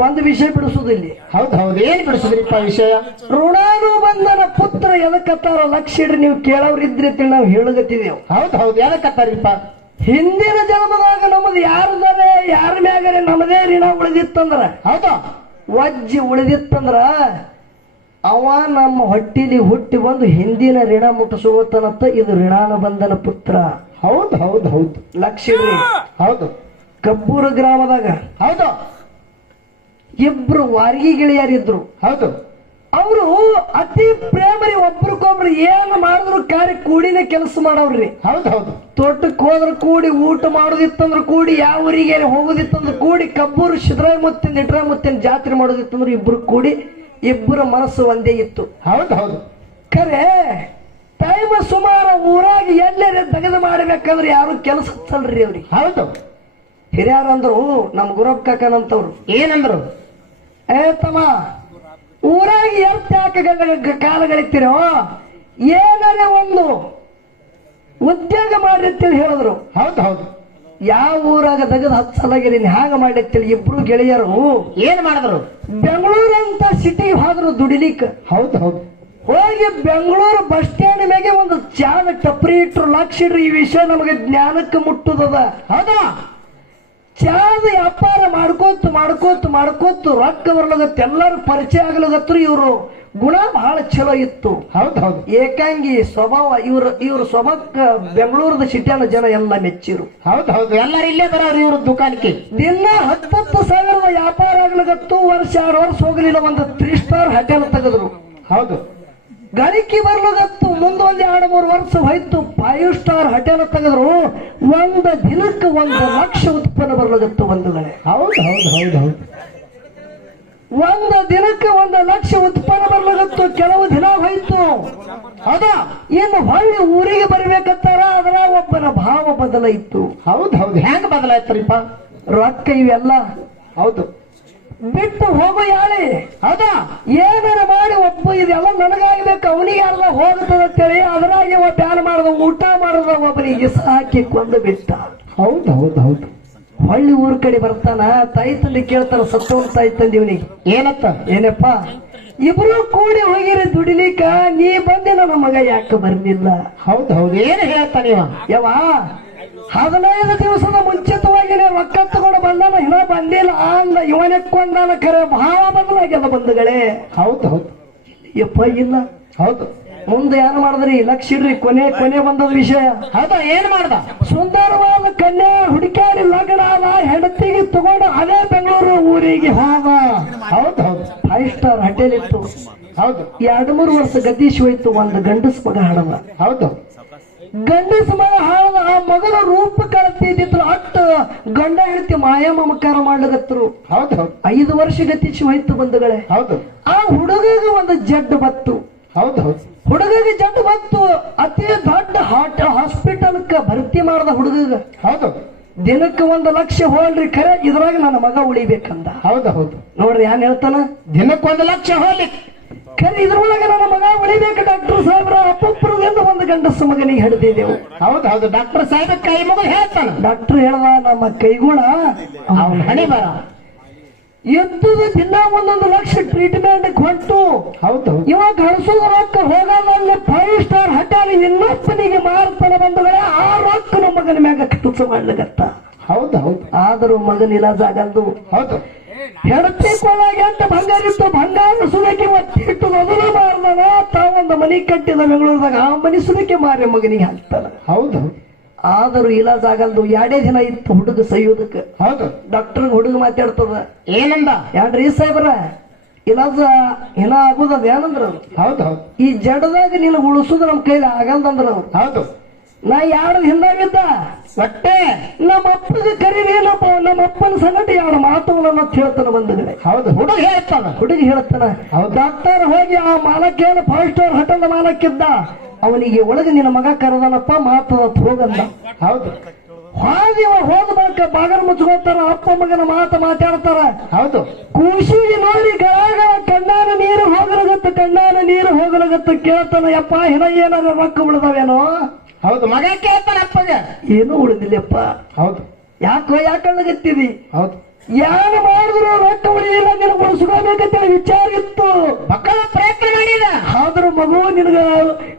ಒಂದು ವಿಷಯ ಬಿಡಿಸುದಿಲ್ಲ ಹೌದು ಹೌದು. ಏನ್ ಬಿಡಿಸುದ್ರಿಪ್ಪ ವಿಷಯ? ಋಣಾನುಬಂಧನ ಪುತ್ರ ಎದಕ್ಕತ್ತಾರ ಲಕ್ಷ ಇಡ್ರಿ ನೀವು ಕೇಳೋರ್ ಇದ್ರಿ ಅಂತೇಳಿ ನಾವು ಹೇಳಗತ್ತಿದೇವು. ಹೌದು ಹೌದು. ಎದಕ್ಕತ್ತಾರಿಪ್ಪ ಹಿಂದಿನ ಜನ್ಮದಾಗ ನಮ್ಮದು ಯಾರದರೆ ಯಾರ ಮ್ಯಾಗರೆ ನಮ್ಮದೇ ಋಣ ಉಳಿದಿತ್ತಂದ್ರ? ಹೌದು? ವಜ್ಜಿ ಉಳಿದಿತ್ತಂದ್ರ ಅವ ನಮ್ಮ ಹೊಟ್ಟಿಲಿ ಹುಟ್ಟಿ ಬಂದು ಹಿಂದಿನ ಋಣ ಮುಟ್ಟಿಸುವತನತ್ತ ಇದು ಋಣಾನುಬಂಧನ ಪುತ್ರ. ಹೌದು ಹೌದು ಹೌದು. ಲಕ್ಷ ಹೌದು. ಕಬ್ಬೂರು ಗ್ರಾಮದಾಗ. ಹೌದು. ಇಬ್ರು ವಾರ್ಗಿ ಗೆಳೆಯರಿದ್ರು. ಹೌದು. ಅವರು ಅತಿ ಪ್ರೇಮರಿ ಒಬ್ರಿಗೊಬ್ರು ಏನು ಮಾಡಿದ್ರು ಕಾರ್ಯ ಕೂಡಿನೇ ಕೆಲಸ ಮಾಡವ್ರಿ ಹೌದು ಹೌದು. ತೋಟಕ್ಕೆ ಹೋದ್ರ ಕೂಡಿ ಊಟ ಮಾಡೋದಿತ್ತಂದ್ರ ಕೂಡಿ ಯಾವ ಊರಿಗೆ ಹೋಗೋದಿತ್ತಂದ್ರ ಕೂಡಿ ಕಬ್ಬೂರು ಶಿದ್ರಾಯ ಮುತ್ತಿನ ನಿಟ್ರಾಯ ಮುತ್ತಿನ ಜಾತ್ರೆ ಮಾಡೋದಿತ್ತಂದ್ರ ಇಬ್ರು ಕೂಡಿ ಇಬ್ಬರ ಮನಸ್ಸು ಒಂದೇ ಇತ್ತು. ಹೌದು ಹೌದು. ಖರೆ ಟೈಮ್ ಸುಮಾರು ಊರಾಗ ಎಲ್ಲೇ ತೆಗೆದು ಮಾಡಬೇಕಂದ್ರೆ ಯಾರು ಕೆಲಸ ಹಚ್ಚಲ್ರಿ ಅವ್ರಿಗೆ? ಹೌದು. ಹಿರಿಯರಂದ್ರು ನಮ್ಮ ಗುರಪ್ಪ ಕಾಕನಂತವ್ರು. ಏನಂದ್ರು? ಏ ತಮ್ಮ ಊರಾಗಿ ಎರ್ತ ಯಾಕೆ ಕಾಲ ಗಳಿತೀರೋ ಏನಾರೇ ಒಂದು ಉದ್ಯೋಗ ಮಾಡಿರ್ತೀವಿ ಹೇಳಿದ್ರು. ಹೌದು ಹೌದು. ಯಾವ ಊರಾಗ ತೆಗೆದು ಹತ್ತು ಸಲಾಗಿರಿ ಹ್ಯಾಂಗ ಮಾಡಿರ್ತೇಳಿ ಇಬ್ರು ಗೆಳೆಯರು. ಏನ್ ಮಾಡಿದ್ರು? ಬೆಂಗಳೂರು ಅಂತ ಸಿಟಿ ಹೋದ್ರು ದುಡಿಲಿಕ್ಕೆ. ಹೌದು ಹೌದು. ಹೋಗಿ ಬೆಂಗಳೂರು ಬಸ್ ಸ್ಟ್ಯಾಂಡ್ ಮ್ಯಾಗೆ ಒಂದು ಚಾದ ಟಪ್ರಿ ಇಟ್ರು ಲಕ್ಷ ಇಡ್ರಿ ಈ ವಿಷಯ ನಮಗೆ ಜ್ಞಾನಕ್ಕೆ ಮುಟ್ಟುದದ. ಹೌದಾ? ಚಾದ ವ್ಯಾಪಾರ ಮಾಡ್ಕೋತ ಮಾಡ್ಕೋತ ಮಾಡ್ಕೋತ ರೊಕ್ಕ ಬರ್ಲಗತ್ತೆ ಎಲ್ಲರೂ ಪರಿಚಯ ಆಗ್ಲಗತ್ರು ಇವರು. ಗುಣ ಬಹಳ ಚಲೋ ಇತ್ತು. ಹೌದೌದು ಹೌದು. ಏಕಾಂಗಿ ಸ್ವಭಾವ ಇವ್ರ ಇವ್ರ ಸ್ವಭಾವಕ್ಕ ಬೆಂಗಳೂರದ ಸಿಟಿಯನ್ನ ಜನ ಎಲ್ಲ ಮೆಚ್ಚಿರು. ಹೌದೌದು ಹೌದು. ಎಲ್ಲರೂ ಇಲ್ಲೇ ಬರೋರು ಇವ್ರ ದುಕಾನ್ಗೆ ದಿನ ಹತ್ತತ್ತು ಸಾವಿರ ವ್ಯಾಪಾರ ಆಗ್ಲಿಗತ್ತು ವರ್ಷ ಆರು ವರ್ಷ ಹೋಗಲಿಲ್ಲ ಒಂದು ತ್ರೀ ಸ್ಟಾರ್ ಹೋಟೆಲ್ ತೆಗೆದ್ರು. ಹೌದು. ಗಳಿಕೆ ಬರ್ಲಗತ್ತು ಮುಂದೊಂದು ಎರಡು ಮೂರು ವರ್ಷ ಹೋಯ್ತು ಫೈವ್ ಸ್ಟಾರ್ ಹೋಟೆಲ್ ತೆಗೆದ್ರು. ಒಂದು ದಿನಕ್ಕೆ ಒಂದು ಲಕ್ಷ ಉತ್ಪನ್ನ ಬರ್ಲಗತ್ತು ಒಂದು ಹೌದು ಹೌದು ಹೌದು ಹೌದು. ಒಂದು ದಿನಕ್ಕೆ ಒಂದು ಲಕ್ಷ ಉತ್ಪನ್ನ ಬರ್ಲಾಗತ್ತು. ಕೆಲವು ದಿನ ಹೋಯ್ತು. ಅದ ಇನ್ನು ಹೊಳ್ಳಿ ಊರಿಗೆ ಬರ್ಬೇಕತ್ತಾರ ಅದರ ಒಬ್ಬನ ಭಾವ ಬದಲಾಯಿತು. ಹೌದು ಹೌದು. ಹೆಂಗ್ ಬದಲಾಯ್ತರಿಪ್ಪ? ರೊಕ್ಕ ಇವೆಲ್ಲ ಹೌದು. ಬಿಟ್ಟು ಹೋಗು ಯಾಳಿ? ಅದ ಏನಾರ ಮಾಡಿ ಒಬ್ಬ ಇದೆಲ್ಲ ನನಗಾಗ್ಬೇಕು ಅವನಿಗೆ ಅರ್ಧ ಹೋಗುತ್ತದ ಅಂತೇಳಿ ಅದರಾಗೆ ಒಬ್ಬ ಬ್ಯಾನ್ ಮಾಡದ ಊಟ ಮಾಡದ ಒಬ್ಬನಿಗೆ ಸಾಕಿ ಕೊಂದು ಬಿಟ್ಟ. ಹೌದು ಹೌದು ಹೌದು. ಹೊಳ್ಳಿ ಊರ್ ಕಡೆ ಬರ್ತಾನ ತಾಯಿ ತಂದೆ ಕೇಳ್ತಾರ ಸತ್ತವನ್ ತಾಯಿ ತಂದೆ ಇವನಿಗೆ. ಏನತ್ತ? ಏನಪ್ಪ? ಇಬ್ರು ಕೂಡಿ ಹೋಗಿರಿ ದುಡಿಲಿಕ್ಕ ನೀ ಬಂದೆ ನನ್ನ ಮಗ ಯಾಕೆ ಬರ್ಲಿಲ್ಲ? ಹೌದು ಹೌದು ಏನು ಹೇಳ್ತಾನೆ ಇವ ಯವ್ವ ಹದಿನೈದು ದಿವಸದ ಮುಂಚಿತವಾಗಿ ರೊಕ್ಕ ತಗೊಂಡು ಬಂದಾನ ಇನ್ನ ಬಂದಿಲ್ಲ ಅಂದ ಇವನೇ ಕರೆ ಬಹಳ ಭಾವ ಬದಲಾಗ್ಯದ ಬಂಧುಗಳೇ. ಹೌದು ಹೌದು. ಯಪ್ಪ ಇಲ್ಲ. ಹೌದು. ಮುಂದೆ ಏನ್ ಮಾಡಿದ್ರಿ? ಲಕ್ಷ ಇಡ್ರಿ ಕೊನೆ ಕೊನೆ ಬಂದದ ವಿಷಯ. ಅದ ಏನ್ ಮಾಡ್ದ? ಸುಂದರವಾದ ಕನ್ಯಾ ಹುಡುಕ್ಯಾಡಿ ಲಗ್ನ ನಾ ಹೆಂಡತಿಗೆ ತಗೊಂಡು ಅದೇ ಬೆಂಗಳೂರು ಊರಿಗೆ ಹೋಗ ಹೌದು ಹೌದು. ಫೈವ್ ಸ್ಟಾರ್ ಹೋಟೆಲ್ ಇತ್ತು. ಹೌದು. ಎರಡು ಮೂರು ವರ್ಷ ಗದ್ದೀಶ್ ಹೋಯ್ತು ಒಂದು ಗಂಡಸ್ ಮಗ ಹಾಡದ. ಹೌದು. ಗಂಡಸ್ ಮಗ ಹಾಡದ ಆ ಮಗನ ರೂಪ ಕಳ್ತಿದ್ದಿತ್ತು ಅಟ್ಟ ಗಂಡ ಹೆಂಡತಿ ಮಾಯ ಮಮಕಾರ ಮಾಡ್ಲಗತ್ರು ಹೌದು ಹೌದು. ಐದು ವರ್ಷ ಗತೀಶ್ ಹೋಯ್ತು ಬಂಧುಗಳೇ. ಹೌದು. ಆ ಹುಡುಗಗೆ ಒಂದು ಜಡ್ಡು ಬತ್ತು. ಹೌದು. ಹುಡುಗಗೆ ಜಡ್ಡು ಬಂತು. ಅತಿ ದೊಡ್ಡ ಹಾಟ್ ಹಾಸ್ಪಿಟಲ್ಕ ಭರ್ತಿ ಮಾಡದ ಹುಡುಗಗ. ಹೌದು. ದಿನಕ್ಕೆ ಒಂದು ಲಕ್ಷ ಹೋಲ್ರಿ ಖರೆ ಇದ್ರಾಗ ನನ್ನ ಮಗ ಉಳಿಬೇಕಂದ. ಹೌದು ಹೌದು. ನೋಡ್ರಿ ಏನ್ ಹೇಳ್ತಾನ? ದಿನಕ್ಕೊಂದು ಲಕ್ಷ ಹೋಗ್ಲಿ. ಖರೆ ಇದ್ರೊಳಗೆ ನನ್ನ ಮಗ ಉಳಿಬೇಕು ಡಾಕ್ಟರ್ ಸಾಹೇಬ್ರ. ಅಪ್ಪುಪ್ಪರದಿಂದ ಒಂದು ಗಂಡಸ ಮಗನಿಗೆ ಹಿಡಿದಿದ್ದೆವು. ಹೌದು ಹೌದು. ಡಾಕ್ಟರ್ ಸಾಹೇಬ ಕೈ ಮಗ ಹೇಳ್ತಾನ. ಡಾಕ್ಟರ್ ಹೇಳುವ ನಮ್ಮ ಕೈಗುಣ ಅವನ ಹಣಿ ಬರ. ಎದ್ದುದು ದಿನ ಒಂದೊಂದು ಲಕ್ಷ ಟ್ರೀಟ್ಮೆಂಟ್ ಕೊಟ್ಟು ಹೌದು ಇವಾಗ ಗಳಿಸೋದು ರೊಕ್ಕ ಹೋಗಲ್ಲ ಫೈವ್ ಸ್ಟಾರ್ ಹೋಟೆಲ್ ಇನ್ನೊಬ್ಬನಿಗೆ ಮಾರ್ತಾನೆ ಬಂದಗಳೇ ಆ ರೊಕ್ಕ ನಮ್ಮ ಮಗನ ಮ್ಯಾಗ ಕೆಲಸ ಮಾಡ್ಲಿಕತ್ತ? ಹೌದು ಹೌದು. ಆದರೂ ಮಗನ ಇಲಾಜಾಗಂದು ಹೌದು. ಹೆಂಡತಿ ಅಂತ ಬಂಗಾರಿತ್ತು ಬಂಗಾರ ಇತ್ತು ಬಂಗಾರ ಸುಲಕ್ಕೆ ಒತ್ತಿಟ್ಟು ಮೊದಲು ಮಾರ್ದನ ತಾವೊಂದು ಮನಿ ಕಟ್ಟಿದ ಬೆಂಗಳೂರದಾಗ ಆ ಮನಿ ಸುಲಕ್ಕೆ ಮಾರಿ ಮಗನಿಗೆ ಹಾಕ್ತಾನ. ಹೌದು. ಹೌದು ಇಲಾಜ್ ಆಗಲ್ದು. ಎರಡೇ ದಿನ ಇತ್ತು ಹುಡುಗ ಸೈಯೋದಕ್ಕೆ ಹೌದು. ಡಾಕ್ಟರ್ ಹುಡುಗ ಮಾತಾಡ್ತದ. ಏನಂದ? ಯಾಡ್ರಿ ಸಾಹೇಬ್ರ? ಇಲಾಜ ಏನ ಆಗುದದ ಏನಂದ್ರ ಅವ್ರು. ಹೌದು ಹೌದು. ಈ ಜಡದಾಗ ನಿನ್ನ ಉಳಿಸೋದು ನಮ್ಮ ಕೈಲಿ ಆಗಲ್ದಂದ್ರ ಅವ್ರು ಹೌದು. ನಾ ಯಾರು ಹಿಂದಾಗಿದ್ದ? ಒಟ್ಟೆ ನಮ್ಮ ಅಪ್ಪಗೆ ಕರೀರಿ ನಮ್ಮ ನಮ್ಮ ಅಪ್ಪನ ಸಂಗಟ ಎರಡು ಮಾತುಗಳನ್ನ ಹೇಳ್ತಾನ ಬಂದಗಡೆ. ಹೌದು. ಹುಡುಗ ಹೇಳ್ತಾನ. ಹುಡುಗಿ ಹೇಳ್ತಾನ. ಡಾಕ್ಟರ್ ಹೋಗಿ ಆ ಮಾಲಕ್ಕೇನು ಫೈವ್ ಸ್ಟಾರ್ ಹೋಟೆಲ್ ಮಾಲಕ್ಕಿದ್ದ ಅವನಿಗೆ ಒಳಗೆ ನಿನ್ನ ಮಗ ಕರೆದನಪ್ಪ ಮಾತದ ಹೋಗಂದ ಹೌದು. ಹಾಗೆ ಹೋದ ಬಳಿಕ ಬಾಗಲ್ ಮುಚ್ಕೋತಾರ ಅಪ್ಪ ಮಗನ ಮಾತು ಮಾತಾಡ್ತಾರ. ಹೌದು. ಖುಷಿಗೆ ನೋಡಿ ಗಳಾಗಳ ಕಣ್ಣಾನ ನೀರು ಹೋಗಲಗತ್ತ ಕಣ್ಣಾನ ನೀರು ಹೋಗಲಗತ್ತ ಕೇಳ್ತಾನ ಯಪ್ಪ ಹಿನ ಏನಾರ ರೊಕ್ಕ ಉಳ್ದವೇನೋ? ಹೌದು. ಮಗ ಕೇಳ್ತಾನ ಅಪ್ಪಗ. ಏನೂ ಉಳಿದಿಲ್ಲಪ್ಪ. ಹೌದು. ಯಾಕೋ ಯಾಕಳ್ಳಗತ್ತಿದಿ ಹೌದು. ಯಾರು ಮಾಡಿದ್ರು ರೊಕ್ಕ ಉಳಿದಿಲ್ಲ ನಿನ್ ಉಳಿಸ್ಕೋಬೇಕಂತ ವಿಚಾರ ಇತ್ತು. ಮಕ್ಕಳ ಪ್ರಯತ್ನ ಮಾಡಿದ. ಆದ್ರೂ ಮಗು ನಿನಗ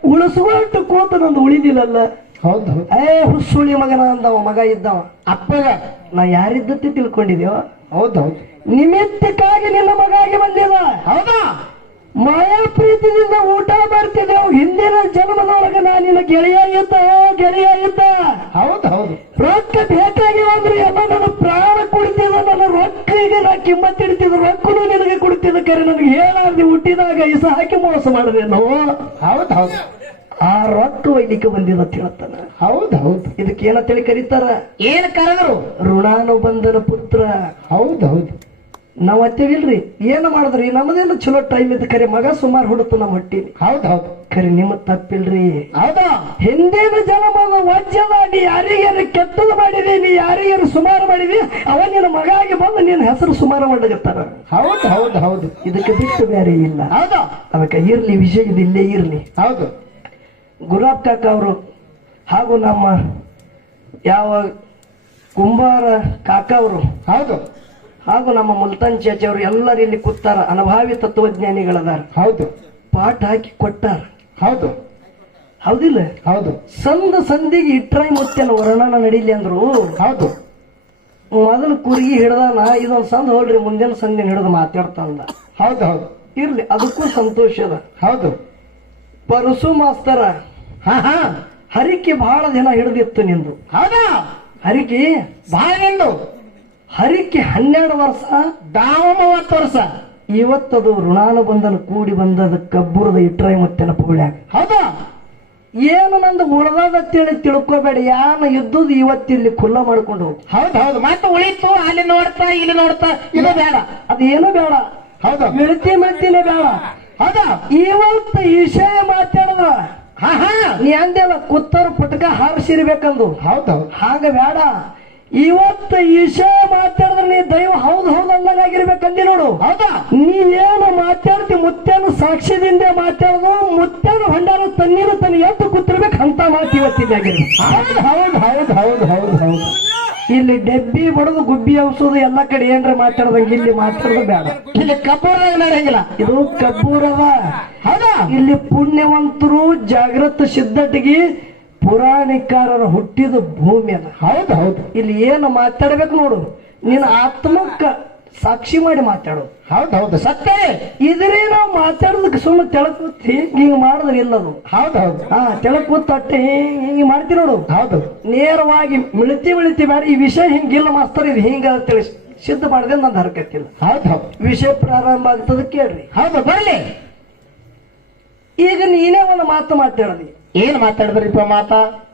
ಉಳಿಸ್ಕೊಂಟ್ಟು ಕೂತು ನಂದು ಉಳಿದಿಲ್ಲಲ್ಲ. ಹೌದು. ಹೌದು ಏ ಹುಸುಳಿ ಮಗನ ಅಂದವ ಮಗ ಇದ್ದವ. ಅಪ್ಪಗ. ನಾ ಯಾರಿದ್ದತ್ತೆ ತಿಳ್ಕೊಂಡಿದ್ಯೋ? ಹೌದೌದು ಹೌದು. ನಿಮಿತ್ತಕ್ಕಾಗಿ ನಿನ್ನ ಮಗಾಗಿ ಬಂದಿದ ಹೌದಾ. ಮಾಯಾ ಪ್ರೀತಿಯಿಂದ ಊಟ ಮಾಡ್ತಿದ್ದೆವು ಹಿಂದಿನ ಜನ್ಮದೊಳಗೆ ನಾ ನಿನ್ನ ಗೆಳೆಯ ಇದ್ದ ಗೆಳೆಯ ಇದ್ದ ಹೌದು ಹೌದು. ರೊಕ್ಕ ಬೇಕಾಗಿ ಅಂದ್ರೆ ಎಲ್ಲ ನನ್ನ ಪ್ರಾಣ ಕುಡಿತಿದ್ದ ನನ್ನ ರೊಕ್ಕಿಗೆ ನಾ ಕಿಮ್ಮತ್ ಇಡ್ತಿದ್ದ ರೊಕ್ಕನು ನಿನಗೆ ಕುಡಿತಿದ್ದ ಕರೆ. ನನಗೆ ಹೇಳಾರ್ದಿ ಹುಟ್ಟಿದಾಗ ಇಸ ಹಾಕಿ ಮೋಸ ಮಾಡಿದೆ ನಾವು ಹೌದು ಹೌದು. ಆ ರೊಕ್ಕ ಒಯ್ಲಿಕ್ಕೆ ಬಂದಿದ ಅಂತ ಹೇಳ್ತಾನ. ಹೌದು ಹೌದು. ಇದಕ್ಕೆ ಏನಂತೇಳಿ ಕರೀತಾರ? ಏನ್ ಕರೆದ್ರು? ಋಣಾನುಬಂಧನ ಪುತ್ರ. ಹೌದು ಹೌದು. ನಾವ್ ಅತ್ತೇವಿಲ್ರಿ. ಏನು ಮಾಡಿದ್ರಿ? ನಮ್ದೇನು ಚಲೋ ಟೈಮ್ ಇದ್ ಕರೆ ಮಗ ಸುಮಾರು ಹುಡುತು ನಮ್ಮ ಹೊಟ್ಟಿ ಹೌದು ಹೌದು. ಖರೆ ನಿಮ್ಮ ತಪ್ಪಿಲ್ರಿ. ಹೌದಾ? ಹಿಂದಿನ ಜನ್ಮದ ವಜ್ಜ ನೀ ಯಾರಿಗೇನು ಕೆಟ್ಟದ ಮಾಡಿದಿ ನೀ ಯಾರಿಗೇನು ಸುಮಾರು ಮಾಡಿದಿ ಅವ ನಿನ್ನ ಮಗ ಆಗಿ ಬಂದು ನಿನ್ನ ಹೆಸರು ಸುಮಾರು ಮಾಡಗತ್ತಾರ ಹೌದು ಹೌದು ಹೌದು. ಇದಕ್ಕೆ ಬಿಟ್ಟು ಬೇರೆ ಇಲ್ಲ. ಹೌದಾ? ಅದಕ್ಕೆ ಇರ್ಲಿ ವಿಷಯ ಇದು ಇಲ್ಲೇ ಇರ್ಲಿ. ಹೌದು. ಗುಲಾಬ್ ಕಾಕ ಅವರು ಹಾಗೂ ನಮ್ಮ ಯಾವ ಕುಂಬಾರ ಕಾಕ ಅವರು ಹೌದು. ಹಾಗೂ ನಮ್ಮ ಮುಲ್ತಾನ್ ಚಾಚಿ ಅವರು ಎಲ್ಲರೂ ಇಲ್ಲಿ ಕೂತಾರ ಅನುಭಾವಿ ತತ್ವಜ್ಞಾನಿಗಳದಾರ. ಹೌದು. ಪಾಠ ಹಾಕಿ ಕೊಟ್ಟಾರ. ಹೌದು. ಹೌದಿಲ್ಲ? ಹೌದು. ಸಂದ ಸಂದಿಗೆ ಇಟ್ರಾಯಿ ಮುತ್ಯನ ವರ್ಣನ ನಡೀಲಿ ಅಂದ್ರು? ಹೌದು. ಮೊದಲು ಕುರುಗಿ ಹಿಡ್ದಾನ ಇದೊಂದು ಸಂದ ಹೋಗ್ರಿ ಮುಂದಿನ ಸಂದಿನ ಹಿಡಿದು ಮಾತಾಡ್ತಾನ ಹೌದು ಹೌದು. ಇರ್ಲಿ ಅದಕ್ಕೂ ಸಂತೋಷ ಅದ. ಹೌದು. ಪರಸು ಮಾಸ್ತರ ಹಾ ಹಾ. ಹರಿಕೆ ಬಹಳ ದಿನ ಹಿಡಿದಿತ್ತು ನಿಂದು. ಹೌದಾ? ಹರಿಕೆ? ಬಹಳ ನಿಂದು. ಹರಿಕೆ ಹನ್ನೆರಡು ವರ್ಷ ದಾವ ಮೂವತ್ತು ವರ್ಷ. ಇವತ್ತದು ಋಣಾನುಬಂಧನ ಕೂಡಿ ಬಂದದ ಕಬ್ಬುರದ ಇಟ್ಟರೆ ಮತ್ತೆ ನೆನಪುಗಳ್ಯಾಗ ಹೌದಾ? ಏನು ನಂದು ಉಳ್ದದತ್ತೇಳಿ ತಿಳ್ಕೊಬೇಡ. ಯಾನ ಇದ್ದುದು ಇವತ್ತಿಲ್ಲಿ ಖುಲ್ಲ ಮಾಡ್ಕೊಂಡು ಹೋಗಿ. ಹೌದು ಹೌದು. ಮತ್ತೆ ಉಳಿತು ಅಲ್ಲಿ ನೋಡ್ತಾ ಇಲ್ಲಿ ನೋಡ್ತಾ ಇದು ಬೇಡ. ಅದೇನು ಬೇಡ. ಹೌದು. ಮಿಳತಿ ಮೆತ್ತಿನೇ ಬೇಡ. ಹೌದಾ. ಇವತ್ತು ವಿಷಯ ಮಾತಾಡದ. ಹಾ ಹಾ ನೀ ಅಂದೆಲ್ಲ ಕುತ್ತರು ಪುಟ್ಕ ಹಾರಿಸಿರ್ಬೇಕಂದು. ಹೌದು. ಹಾಗ ಬೇಡ. ಇವತ್ತು ಇಶೆ ಮಾತಾಡಿದ್ರೆ ನೀ ದೈವ ಹೌದು ಹೌದು ಅಂದಂಗಾಗಿರ್ಬೇಕಂದಿ ನೋಡು. ಹೌದಾ? ನೀ ಏನು ಮಾತಾಡ್ತಿ ಮುತ್ತೇನು ಸಾಕ್ಷ್ಯದಿಂದ ಮಾತಾಡೋದು ಮುತ್ತೇನು ಹೊಂಡಾರ ತನ್ನೀರು ತನ್ನ ಎದ್ದು ಕೂತಿರ್ಬೇಕು ಅಂತ ಮಾತು ಇವತ್ತಿದ್ದಾಗಿರ್ಬೇಕು ಹೌದು ಹೌದು ಹೌದು ಹೌದು ಹೌದು ಹೌದು. ಇಲ್ಲಿ ಡೆಬ್ಬಿ ಬಡದು ಗುಬ್ಬಿ ಔಸೋದು ಎಲ್ಲ ಕಡೆ ಏನ್ರ ಮಾತಾಡ್ದಂಗೆ ಇಲ್ಲಿ ಮಾತಾಡೋದು ಬೇಡ. ಇಲ್ಲಿ ಕಪೂರ ಏನಾರಂಗಿಲ್ಲ ಇದು ಕಬ್ಬೂರವ. ಹೌದಾ? ಇಲ್ಲಿ ಪುಣ್ಯವಂತರು ಜಾಗೃತ ಸಿದ್ಧಟಿಗೆ ಪುರಾಣಿಕಾರರ ಹುಟ್ಟಿದ ಭೂಮಿ ಅದ. ಹೌದು ಹೌದು. ಇಲ್ಲಿ ಏನು ಮಾತಾಡ್ಬೇಕು ನೋಡು. ನಿನ್ನ ಆತ್ಮಕ್ಕ ಸಾಕ್ಷಿ ಮಾಡಿ ಮಾತಾಡು. ಹೌದು ಹೌದು. ಸತ್ಯ ಇದ್ರೆ ನಾವು ಮಾತಾಡೋದಕ್ಕೆ ಸುಮ್ಮನೆ ತೆಳಕೂತಿ ಹಿಂಗ್ ಮಾಡಿದ್ರೆ ಇಲ್ಲದು. ಹೌದು ಹೌದು. ಹಾ ತೆಳಕೂತ್ ತಟ್ಟೆ ಹಿಂಗ್ ಹಿಂಗ್ ಮಾಡ್ತಿ ನೋಡು. ಹೌದು. ನೇರವಾಗಿ ಮಿಳಿತಿ ಮಿಳಿತಿ ಬೇಡ ಈ ವಿಷಯ ಹಿಂಗಿಲ್ಲ ಮಾಸ್ತರ್ ಇದು ಹಿಂಗ ತಿಳಿಸಿ ಸಿದ್ಧ ಮಾಡಿದೆ ನಂದು ಹರಕತ್ತಿಲ್ಲ. ಹೌದು ಹೌದು. ವಿಷಯ ಪ್ರಾರಂಭ ಆಗ್ತದ ಕೇಳ್ರಿ. ಹೌದು ಬರ್ಲಿ. ಈಗ ನೀನೇ ಒಂದು ಮಾತು ಮಾತಾಡದಿ. ಏನ್ ಮಾತಾಡಿದ್ರಿಪ್ಪ ಮಾತಾ?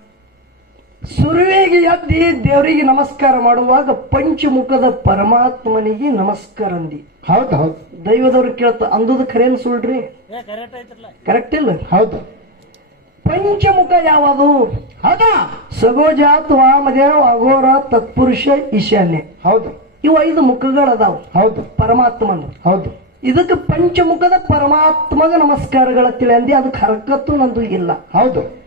ಸುರುವಿಗೆ ಎದ್ದಿ ದೇವರಿಗೆ ನಮಸ್ಕಾರ ಮಾಡುವಾಗ ಪಂಚಮುಖದ ಪರಮಾತ್ಮನಿಗೆ ನಮಸ್ಕಾರ ಅಂದಿ. ಹೌದು ಹೌದು. ದೈವದವ್ರು ಕೇಳ್ತ ಅಂದುದು ಖರೇನ್ ಸುಳ್ರಿ? ಕರೆಕ್ಟ್ ಇಲ್ಲ? ಹೌದು. ಪಂಚಮುಖ ಯಾವುದು? ಹೌದಾ? ಸಗೋಜಾತ್ ವಾಮದೇವ್ ಅಘೋರ ತತ್ಪುರುಷ ಈಶಾನ್ಯ. ಹೌದು. ಇವು ಐದು ಮುಖಗಳದಾವ. ಹೌದು. ಪರಮಾತ್ಮನ ಹೌದು. ಇದಕ್ಕೆ ಪಂಚಮುಖದ ಪರಮಾತ್ಮಗ ನಮಸ್ಕಾರಗಳ ತಿಳಿ ಅಂದಿ ಅದಕ್ಕೆ ಹರಕತ್ತು ನಂದು ಇಲ್ಲ. ಹೌದು.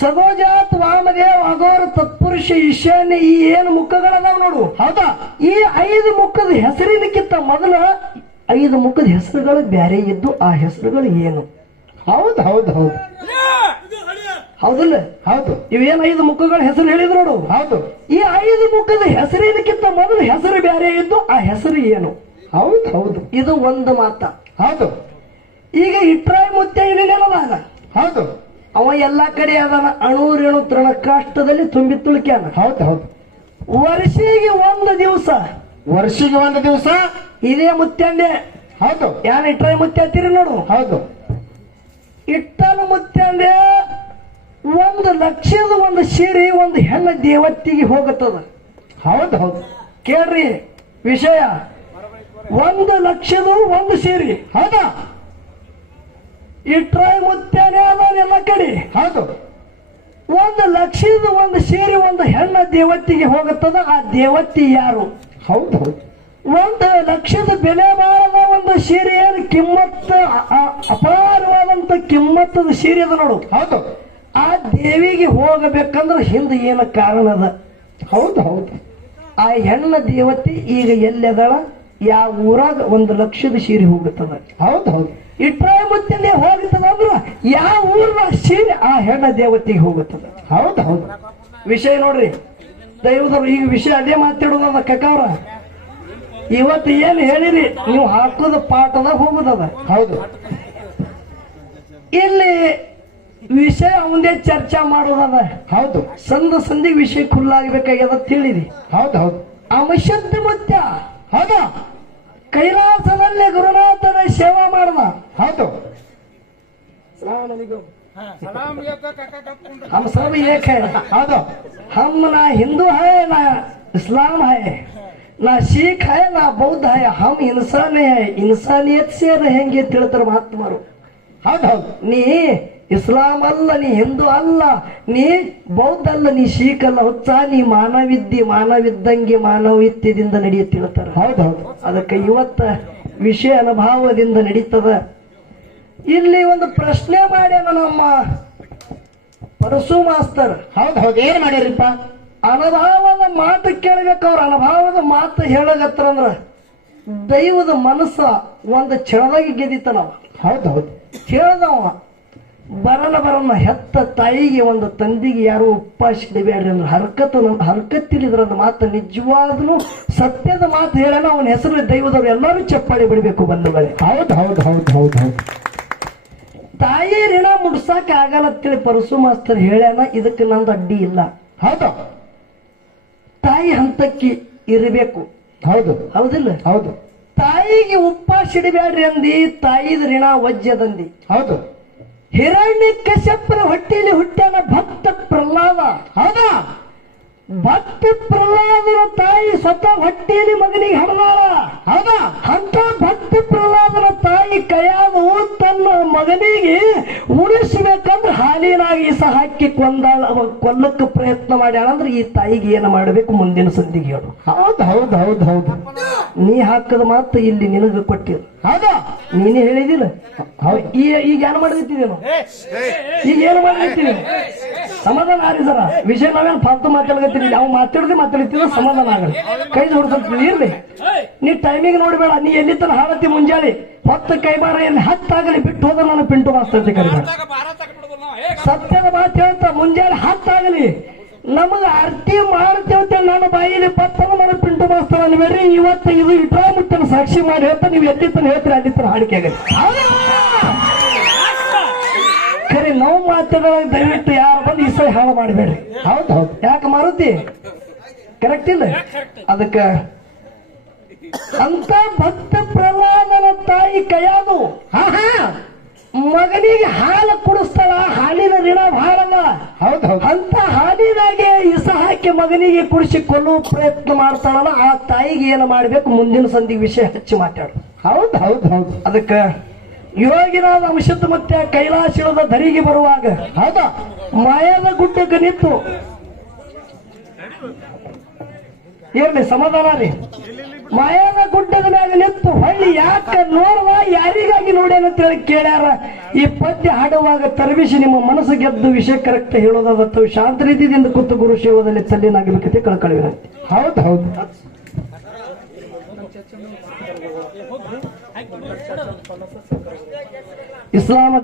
ಸಗೋಜಾತ್ ವಾಮದೇವ್ ಅಗೋರ ತತ್ಪುರುಷ ಈಶಾನ್ಯ ಈ ಏನು ಮುಖಗಳದಾವ ನೋಡು. ಹೌದಾ? ಈ ಐದು ಮುಖದ ಹೆಸರಿನಕ್ಕಿಂತ ಮೊದಲ ಐದು ಮುಖದ ಹೆಸರುಗಳು ಬ್ಯಾರೆ ಇದ್ದು ಆ ಹೆಸರುಗಳು ಏನು? ಹೌದು ಹೌದು ಹೌದು. ಹೌದಲ್ಲ? ಹೌದು. ಇವೇನ್ ಐದು ಮುಖಗಳ ಹೆಸರು ಹೇಳಿದ್ರು ನೋಡು. ಹೌದು. ಈ ಐದು ಮುಖದ ಹೆಸರಿನಕ್ಕಿಂತ ಮೊದಲು ಹೆಸರು ಬ್ಯಾರೆ ಇದ್ದು ಆ ಹೆಸರು ಏನು? ಹೌದು ಹೌದು. ಇದು ಒಂದು ಮಾತ. ಹೌದು. ಈಗ ಇಟ್ರಾಯ್ ಮುತ್ಯ ಏನೇನದಾಗ ಹೌದು. ಅವ ಎಲ್ಲಾ ಕಡೆ ಅದನ್ನ ಅಣೂರೇಣು ತೃಣ ಕಷ್ಟದಲ್ಲಿ ತುಂಬಿ ತುಳುಕ್ಯಾನ. ಹೌದು ಹೌದು. ವರ್ಷಿಗೆ ಒಂದು ದಿವಸ. ವರ್ಷಿಗೆ ಒಂದು ದಿವಸ? ಇದೇ ಮುತ್ಯಂಡೆ. ಹೌದು. ಯಾನ್ ಇಟ್ರಾಯ್ ಮುತ್ತೆ ನೋಡು. ಹೌದು. ಇಟ್ಟನ ಮುತ್ಯಂಡೆ ಒಂದು ಲಕ್ಷದ ಒಂದು ಸೀರೆ ಒಂದು ಹೆಣ್ಣು ದೇವತ್ತಿಗೆ ಹೋಗುತ್ತದ. ಹೌದು ಹೌದು. ಕೇಳ್ರಿ ವಿಷಯ. ಒಂದು ಲಕ್ಷದ ಒಂದು ಸೀರೆ. ಹೌದಾ? ಇಟ್ರಾಯ್ ಮುತ್ತೇನೆ ಅದನ್ನೆಲ್ಲ ಎಲ್ಲ ಕಡೆ? ಹೌದು. ಒಂದು ಲಕ್ಷದ ಒಂದು ಸೀರೆ ಒಂದು ಹೆಣ್ಣ ದೇವತ್ತಿಗೆ ಹೋಗುತ್ತದ ಆ ದೇವತ್ತಿ ಯಾರು? ಹೌದು. ಒಂದು ಲಕ್ಷದ ಬೆಲೆ ಬಾಳದ ಒಂದು ಸೀರೆ ಕಿಮ್ಮತ್ತ ಅಪಾರವಾದಂತ ಕಿಮ್ಮತ್ತದ ಸೀರೆ ಅದ ನೋಡು. ಹೌದು. ಆ ದೇವಿಗೆ ಹೋಗಬೇಕಂದ್ರೆ ಹಿಂದೆ ಏನು ಕಾರಣ ಅದ? ಹೌದು ಹೌದು. ಆ ಹೆಣ್ಣ ದೇವತೆ ಈಗ ಎಲ್ಲೆದಳ ಯಾವ ಊರಾಗ ಒಂದು ಲಕ್ಷದ ಸೀರೆ ಹೋಗುತ್ತದ ಹೌದು ಹೌದು. ಇಟ್ರಾಯ ಮುತ್ತಿನ ಹೋಗುತ್ತದ ಅಂದ್ರ ಯಾವ ಊರ್ನ ಸೀರೆ ಆ ಹೆಣ್ಣ ದೇವತೆಗೆ ಹೋಗುತ್ತದ ಹೌದು ಹೌದು. ವಿಷಯ ನೋಡ್ರಿ ದೈವದವ್ರು ಈಗ ವಿಷಯ ಅದೇ ಮಾತಾಡೋದದ ಕಕ್ಕವ್ರ ಇವತ್ತು ಏನ್ ಹೇಳಿರಿ ನೀವು ಹಾಕೋದ ಪಾಠದ ಹೋಗುದದ. ಹೌದು. ಇಲ್ಲಿ ವಿಷಯ ಅವಂದೇ ಚರ್ಚಾ ಮಾಡೋದದ. ಹೌದು. ಸಂದ ಸಂಧಿ ವಿಷಯ ಖುಲ್ಲಾಗಬೇಕಾಗ್ಯದ ತಿಳಿರಿ ಹೌದು ಹೌದು. ಅಂಶದ ಮತ್ತ ಹೌದಾ. ಕೈಲಾಸದಲ್ಲಿ ಗುರುನಾಥನ ಸೇವಾ ಮಾಡ್ದ ಹೌದು हम सब एक है ಹೌದು हम ना हिंदू है ना इस्लाम है ನಾ ಶೀಖ್ है ನಾ ಬೌದ್ಧ है हम इंसान है इंसानियत से रहेंगे ಅಂತ ಹೇಳ್ತಾರೆ ಮಹಾತ್ಮರು ಹೌದು ಹೌದು ನೀ ಇಸ್ಲಾಂ ಅಲ್ಲ ನೀ ಹಿಂದೂ ಅಲ್ಲ ನೀ ಬೌದ್ಧ ಅಲ್ಲ ನೀ ಶೀಖ್ ಅಲ್ಲ ಹುಚ್ಚ ನೀ ಮಾನವಿದ್ದಿ ಮಾನವಿದ್ದಂಗೆ ಮಾನವಿತ್ಯದಿಂದ ಹೌದೌದು ಹೌದು ಹೌದು. ಅದಕ್ಕೆ ಇವತ್ತ ವಿಷಯ ಅನುಭವದಿಂದ ನಡೀತದ. ಇಲ್ಲಿ ಒಂದು ಪ್ರಶ್ನೆ ಮಾಡ್ಯಾನ ನಮ್ಮ ಪರಸು ಮಾಸ್ತರ್ ಹೌದು ಹೌದು. ಏನ್ ಮಾಡ್ಯಾರಿಪ್ಪ? ಅನುಭವದ ಮಾತು ಕೇಳಬೇಕು ಅವ್ರ. ಅನುಭವದ ಮಾತು ಹೇಳಗತ್ತಂದ್ರ ದೈವದ ಮನಸ್ಸ ಒಂದು ಕ್ಷಣದಾಗ ಗೆದಿತನವ ಹೌದು ಹೌದು. ಕೇಳ್ದವ ಬರಲ್ಲ ಬರಲ್ಲ ಹೆತ್ತ ತಾಯಿಗೆ ಒಂದು ತಂದಿಗೆ ಯಾರು ಉಪ್ಪಾಸಿಡಬೇಡ್ರಿ ಅಂದ್ರೆ ಹರಕತ್ ಹರ್ಕತ್ತಿಲಿದ್ರ ಮಾತು ನಿಜವಾಗ್ಲೂ ಸತ್ಯದ ಮಾತು ಹೇಳೋಣ ಅವನ ಹೆಸರು ದೈವದವ್ರು ಎಲ್ಲರೂ ಚಪ್ಪಾಳಿ ಬಿಡಬೇಕು ಬಂಧುಗಳೇ. ಹೌದು ಹೌದು ಹೌದು ಹೌದು ಹೌದು. ತಾಯಿ ಋಣ ಮುಡ್ಸಾಕ ಆಗಲ್ಲ ಅಂತೇಳಿ ಪರಶು ಮಾಸ್ತರ್ ಹೇಳ್ಯಾನ ಇದಕ್ಕೆ ನಂದು ಅಡ್ಡಿ ಇಲ್ಲ. ಹೌದು. ತಾಯಿ ಹಂತಕ್ಕೆ ಇರಬೇಕು. ಹೌದು. ಹೌದಿಲ್ಲ? ಹೌದು. ತಾಯಿಗೆ ಉಪ್ಪಾಸಿಡಬೇಡ್ರಿ ಅಂದಿ ತಾಯಿದ ಋಣ ವಜ್ಜದಂದಿ. ಹೌದು. ಹಿರಣ್ಯ ಕಶ್ಯಪನ ಹೊಟ್ಟೆಯಲ್ಲಿ ಹುಟ್ಟ್ಯಾನ ಭಕ್ತ ಪ್ರಹ್ಲಾದ. ಹೌದಾ? ಭಕ್ತ ಪ್ರಹ್ಲಾದನ ತಾಯಿ ಸ್ವತಃ ಹೊಟ್ಟೆಯಲ್ಲಿ ಮಗನಿಗೆ ಹಡದಾಳ ಹೌದಾ? ಅಂತ ಭಕ್ತ ಪ್ರಹ್ಲಾದನ ತಾಯಿ ಕೈಯಾದು ತನ್ನ ಮಗನಿಗೆ ಉಳಿಸ್ಬೇಕಂದ್ರೆ ಹಾಲಿನಾಗಿ ಸಹ ಹಾಕಿ ಕೊಂದಾಳ. ಅವ ಕೊಲ್ಲಕ್ಕೆ ಪ್ರಯತ್ನ ಮಾಡ್ಯಾಳ ಅಂದ್ರೆ ಈ ತಾಯಿಗೆ ಏನು ಮಾಡಬೇಕು ಮುಂದಿನ ಸಂದಿಗೆ ಹೇಳು. ಹೌದು ಹೌದು ಹೌದು ಹೌದು. ನೀ ಹಾಕದ ಮಾತು ಇಲ್ಲಿ ನಿನಗೆ ಕೊಟ್ಟಿರು ಹೌದಾ? ನೀನೇ ಹೇಳಿದಿಲ್ಲ? ಈಗ ಏನು ಮಾಡಿದ್ದೀನಿ ಈಗ ಏನು ಮಾಡಿದ್ದೀನಿ ಸಮಾಧಾನ ಆರಿ ಸರ. ವಿಷಯ ನಾವೇನು ಫಾಲ್ತು ಮಾತಾಡ್ಕತ್ತೀರಿ ಯಾವ ಮಾತಾಡಿದ್ರೆ ಮಾತಾಡ್ತಿದ್ರೆ ಸಮಾಧಾನ ಆಗಲಿ ಕೈ ಜೋಡಿಸ್ತೀನಿ ಇರ್ಲಿ ನೀ ಟೈಮಿಂಗ್ ನೋಡ್ಬೇಡ ನೀ ಎಲ್ಲಿ ತನ ಹಾಳತಿ ಮುಂಜಾನೆ? ಹೊತ್ತು ಕೈಬಾರ ಎಲ್ಲಿ ಹತ್ತಾಗಲಿ ಬಿಟ್ಟು ಹೋದ ನಾನು ಪಿಂಟು ಮಾಸ್ತರ್ತಿ ಕರಿಬೇಡ. ಸತ್ಯದ ಮಾತು ಹೇಳ್ತಾ ಮುಂಜಾನೆ ಹತ್ತಾಗಲಿ. ನಮಗ ಆರತಿ ಮಾಡ್ತೇವಂತ ನನ್ನ ಬಾಯಿಲಿ ಪತ್ತದ ಮನ ಪಿಂಟು ಮಾಸ್ತರ್ ಅನ್ಬೇಡ್ರಿ. ಇವತ್ತು ಇದು ಇಟ್ರಾ ಮುಟ್ಟನ ಸಾಕ್ಷಿ ಮಾಡಿ ಹೇಳ್ತಾ ನೀವು ಎಲ್ಲಿ ತನ ಹೇಳ್ತೀರಿ ಅಲ್ಲಿ ತನ ಹಾಡಿಕೆ ಆಗತ್ತೆ ಖರೆ ನಾವು ಮಾತಾಡೋದಾಗ ದಯವಿಟ್ಟು ಯಾರು ಬಂದು ಈ ಹಾಳು ಮಾಡಬೇಡ್ರಿ ಹೌದು ಹೌದು. ಯಾಕೆ ಮಾರುತಿ? ಕರೆಕ್ಟ್ ಇಲ್ಲ? ಅದಕ್ಕ ಅಂತ ಭಕ್ತ ಪ್ರಹ್ಲಾದನ ತಾಯಿ ಕೈಯಾದು ಹಾ ಹಾ ಮಗನಿಗೆ ಹಾಲು ಕುಡಿಸ್ತಾಳ ಹಾಲಿನ ಋಣ ಹೌದು ಹೌದು. ಅಂತ ಹಾಲಿನಾಗೆ ಇಸ ಹಾಕಿ ಮಗನಿಗೆ ಕುಡಿಸಿ ಕೊಲ್ಲುವ ಪ್ರಯತ್ನ ಮಾಡ್ತಾಳಲ್ಲ ಆ ತಾಯಿಗೆ ಏನು ಮಾಡ್ಬೇಕು? ಮುಂದಿನ ಸಂಧಿ ವಿಷಯ ಹಚ್ಚಿ ಮಾತಾಡು. ಹೌದು ಹೌದು ಹೌದು. ಅದಕ್ಕ ಯೋಗಿನಾದ ಔಷಧ ಮತ್ತೆ ಕೈಲಾಸದ ಧರಿಗೆ ಬರುವಾಗ ಹೌದಾ? ಮಾಯದ ಗುಡ್ಡಕ್ಕೆ ನಿಂತು. ಏನ್ರಿ ಸಮಾಧಾನ ರೀ. ಮಾಯದ ಗುಡ್ಡದ ಮ್ಯಾಗ ನಿಂತು ಹೊಳ್ಳಿ ಯಾಕ ನೋಡುವ ಯಾರಿಗಾಗಿ ಅಂತ ಹೇಳಿ ಕೇಳ್ಯಾರ. ಈ ಪದ್ಯ ಹಾಡುವಾಗ ತರವಿಸಿ ನಿಮ್ಮ ಮನಸ್ಸು ಗೆದ್ದು ವಿಷಯ ಕರೆಕ್ಟ್ ಹೇಳೋದಾದತ್ತು. ಶಾಂತ ರೀತಿಯಿಂದ ಕೂತು ಗುರು ಶಿವದಲ್ಲಿ ತಲ್ಲಿನಾಗಬೇಕಂತೆ ಕಳ್ಕೊಳ್ಳಿ ಹೌದು ಹೌದು. ಇಸ್ಲಾಮ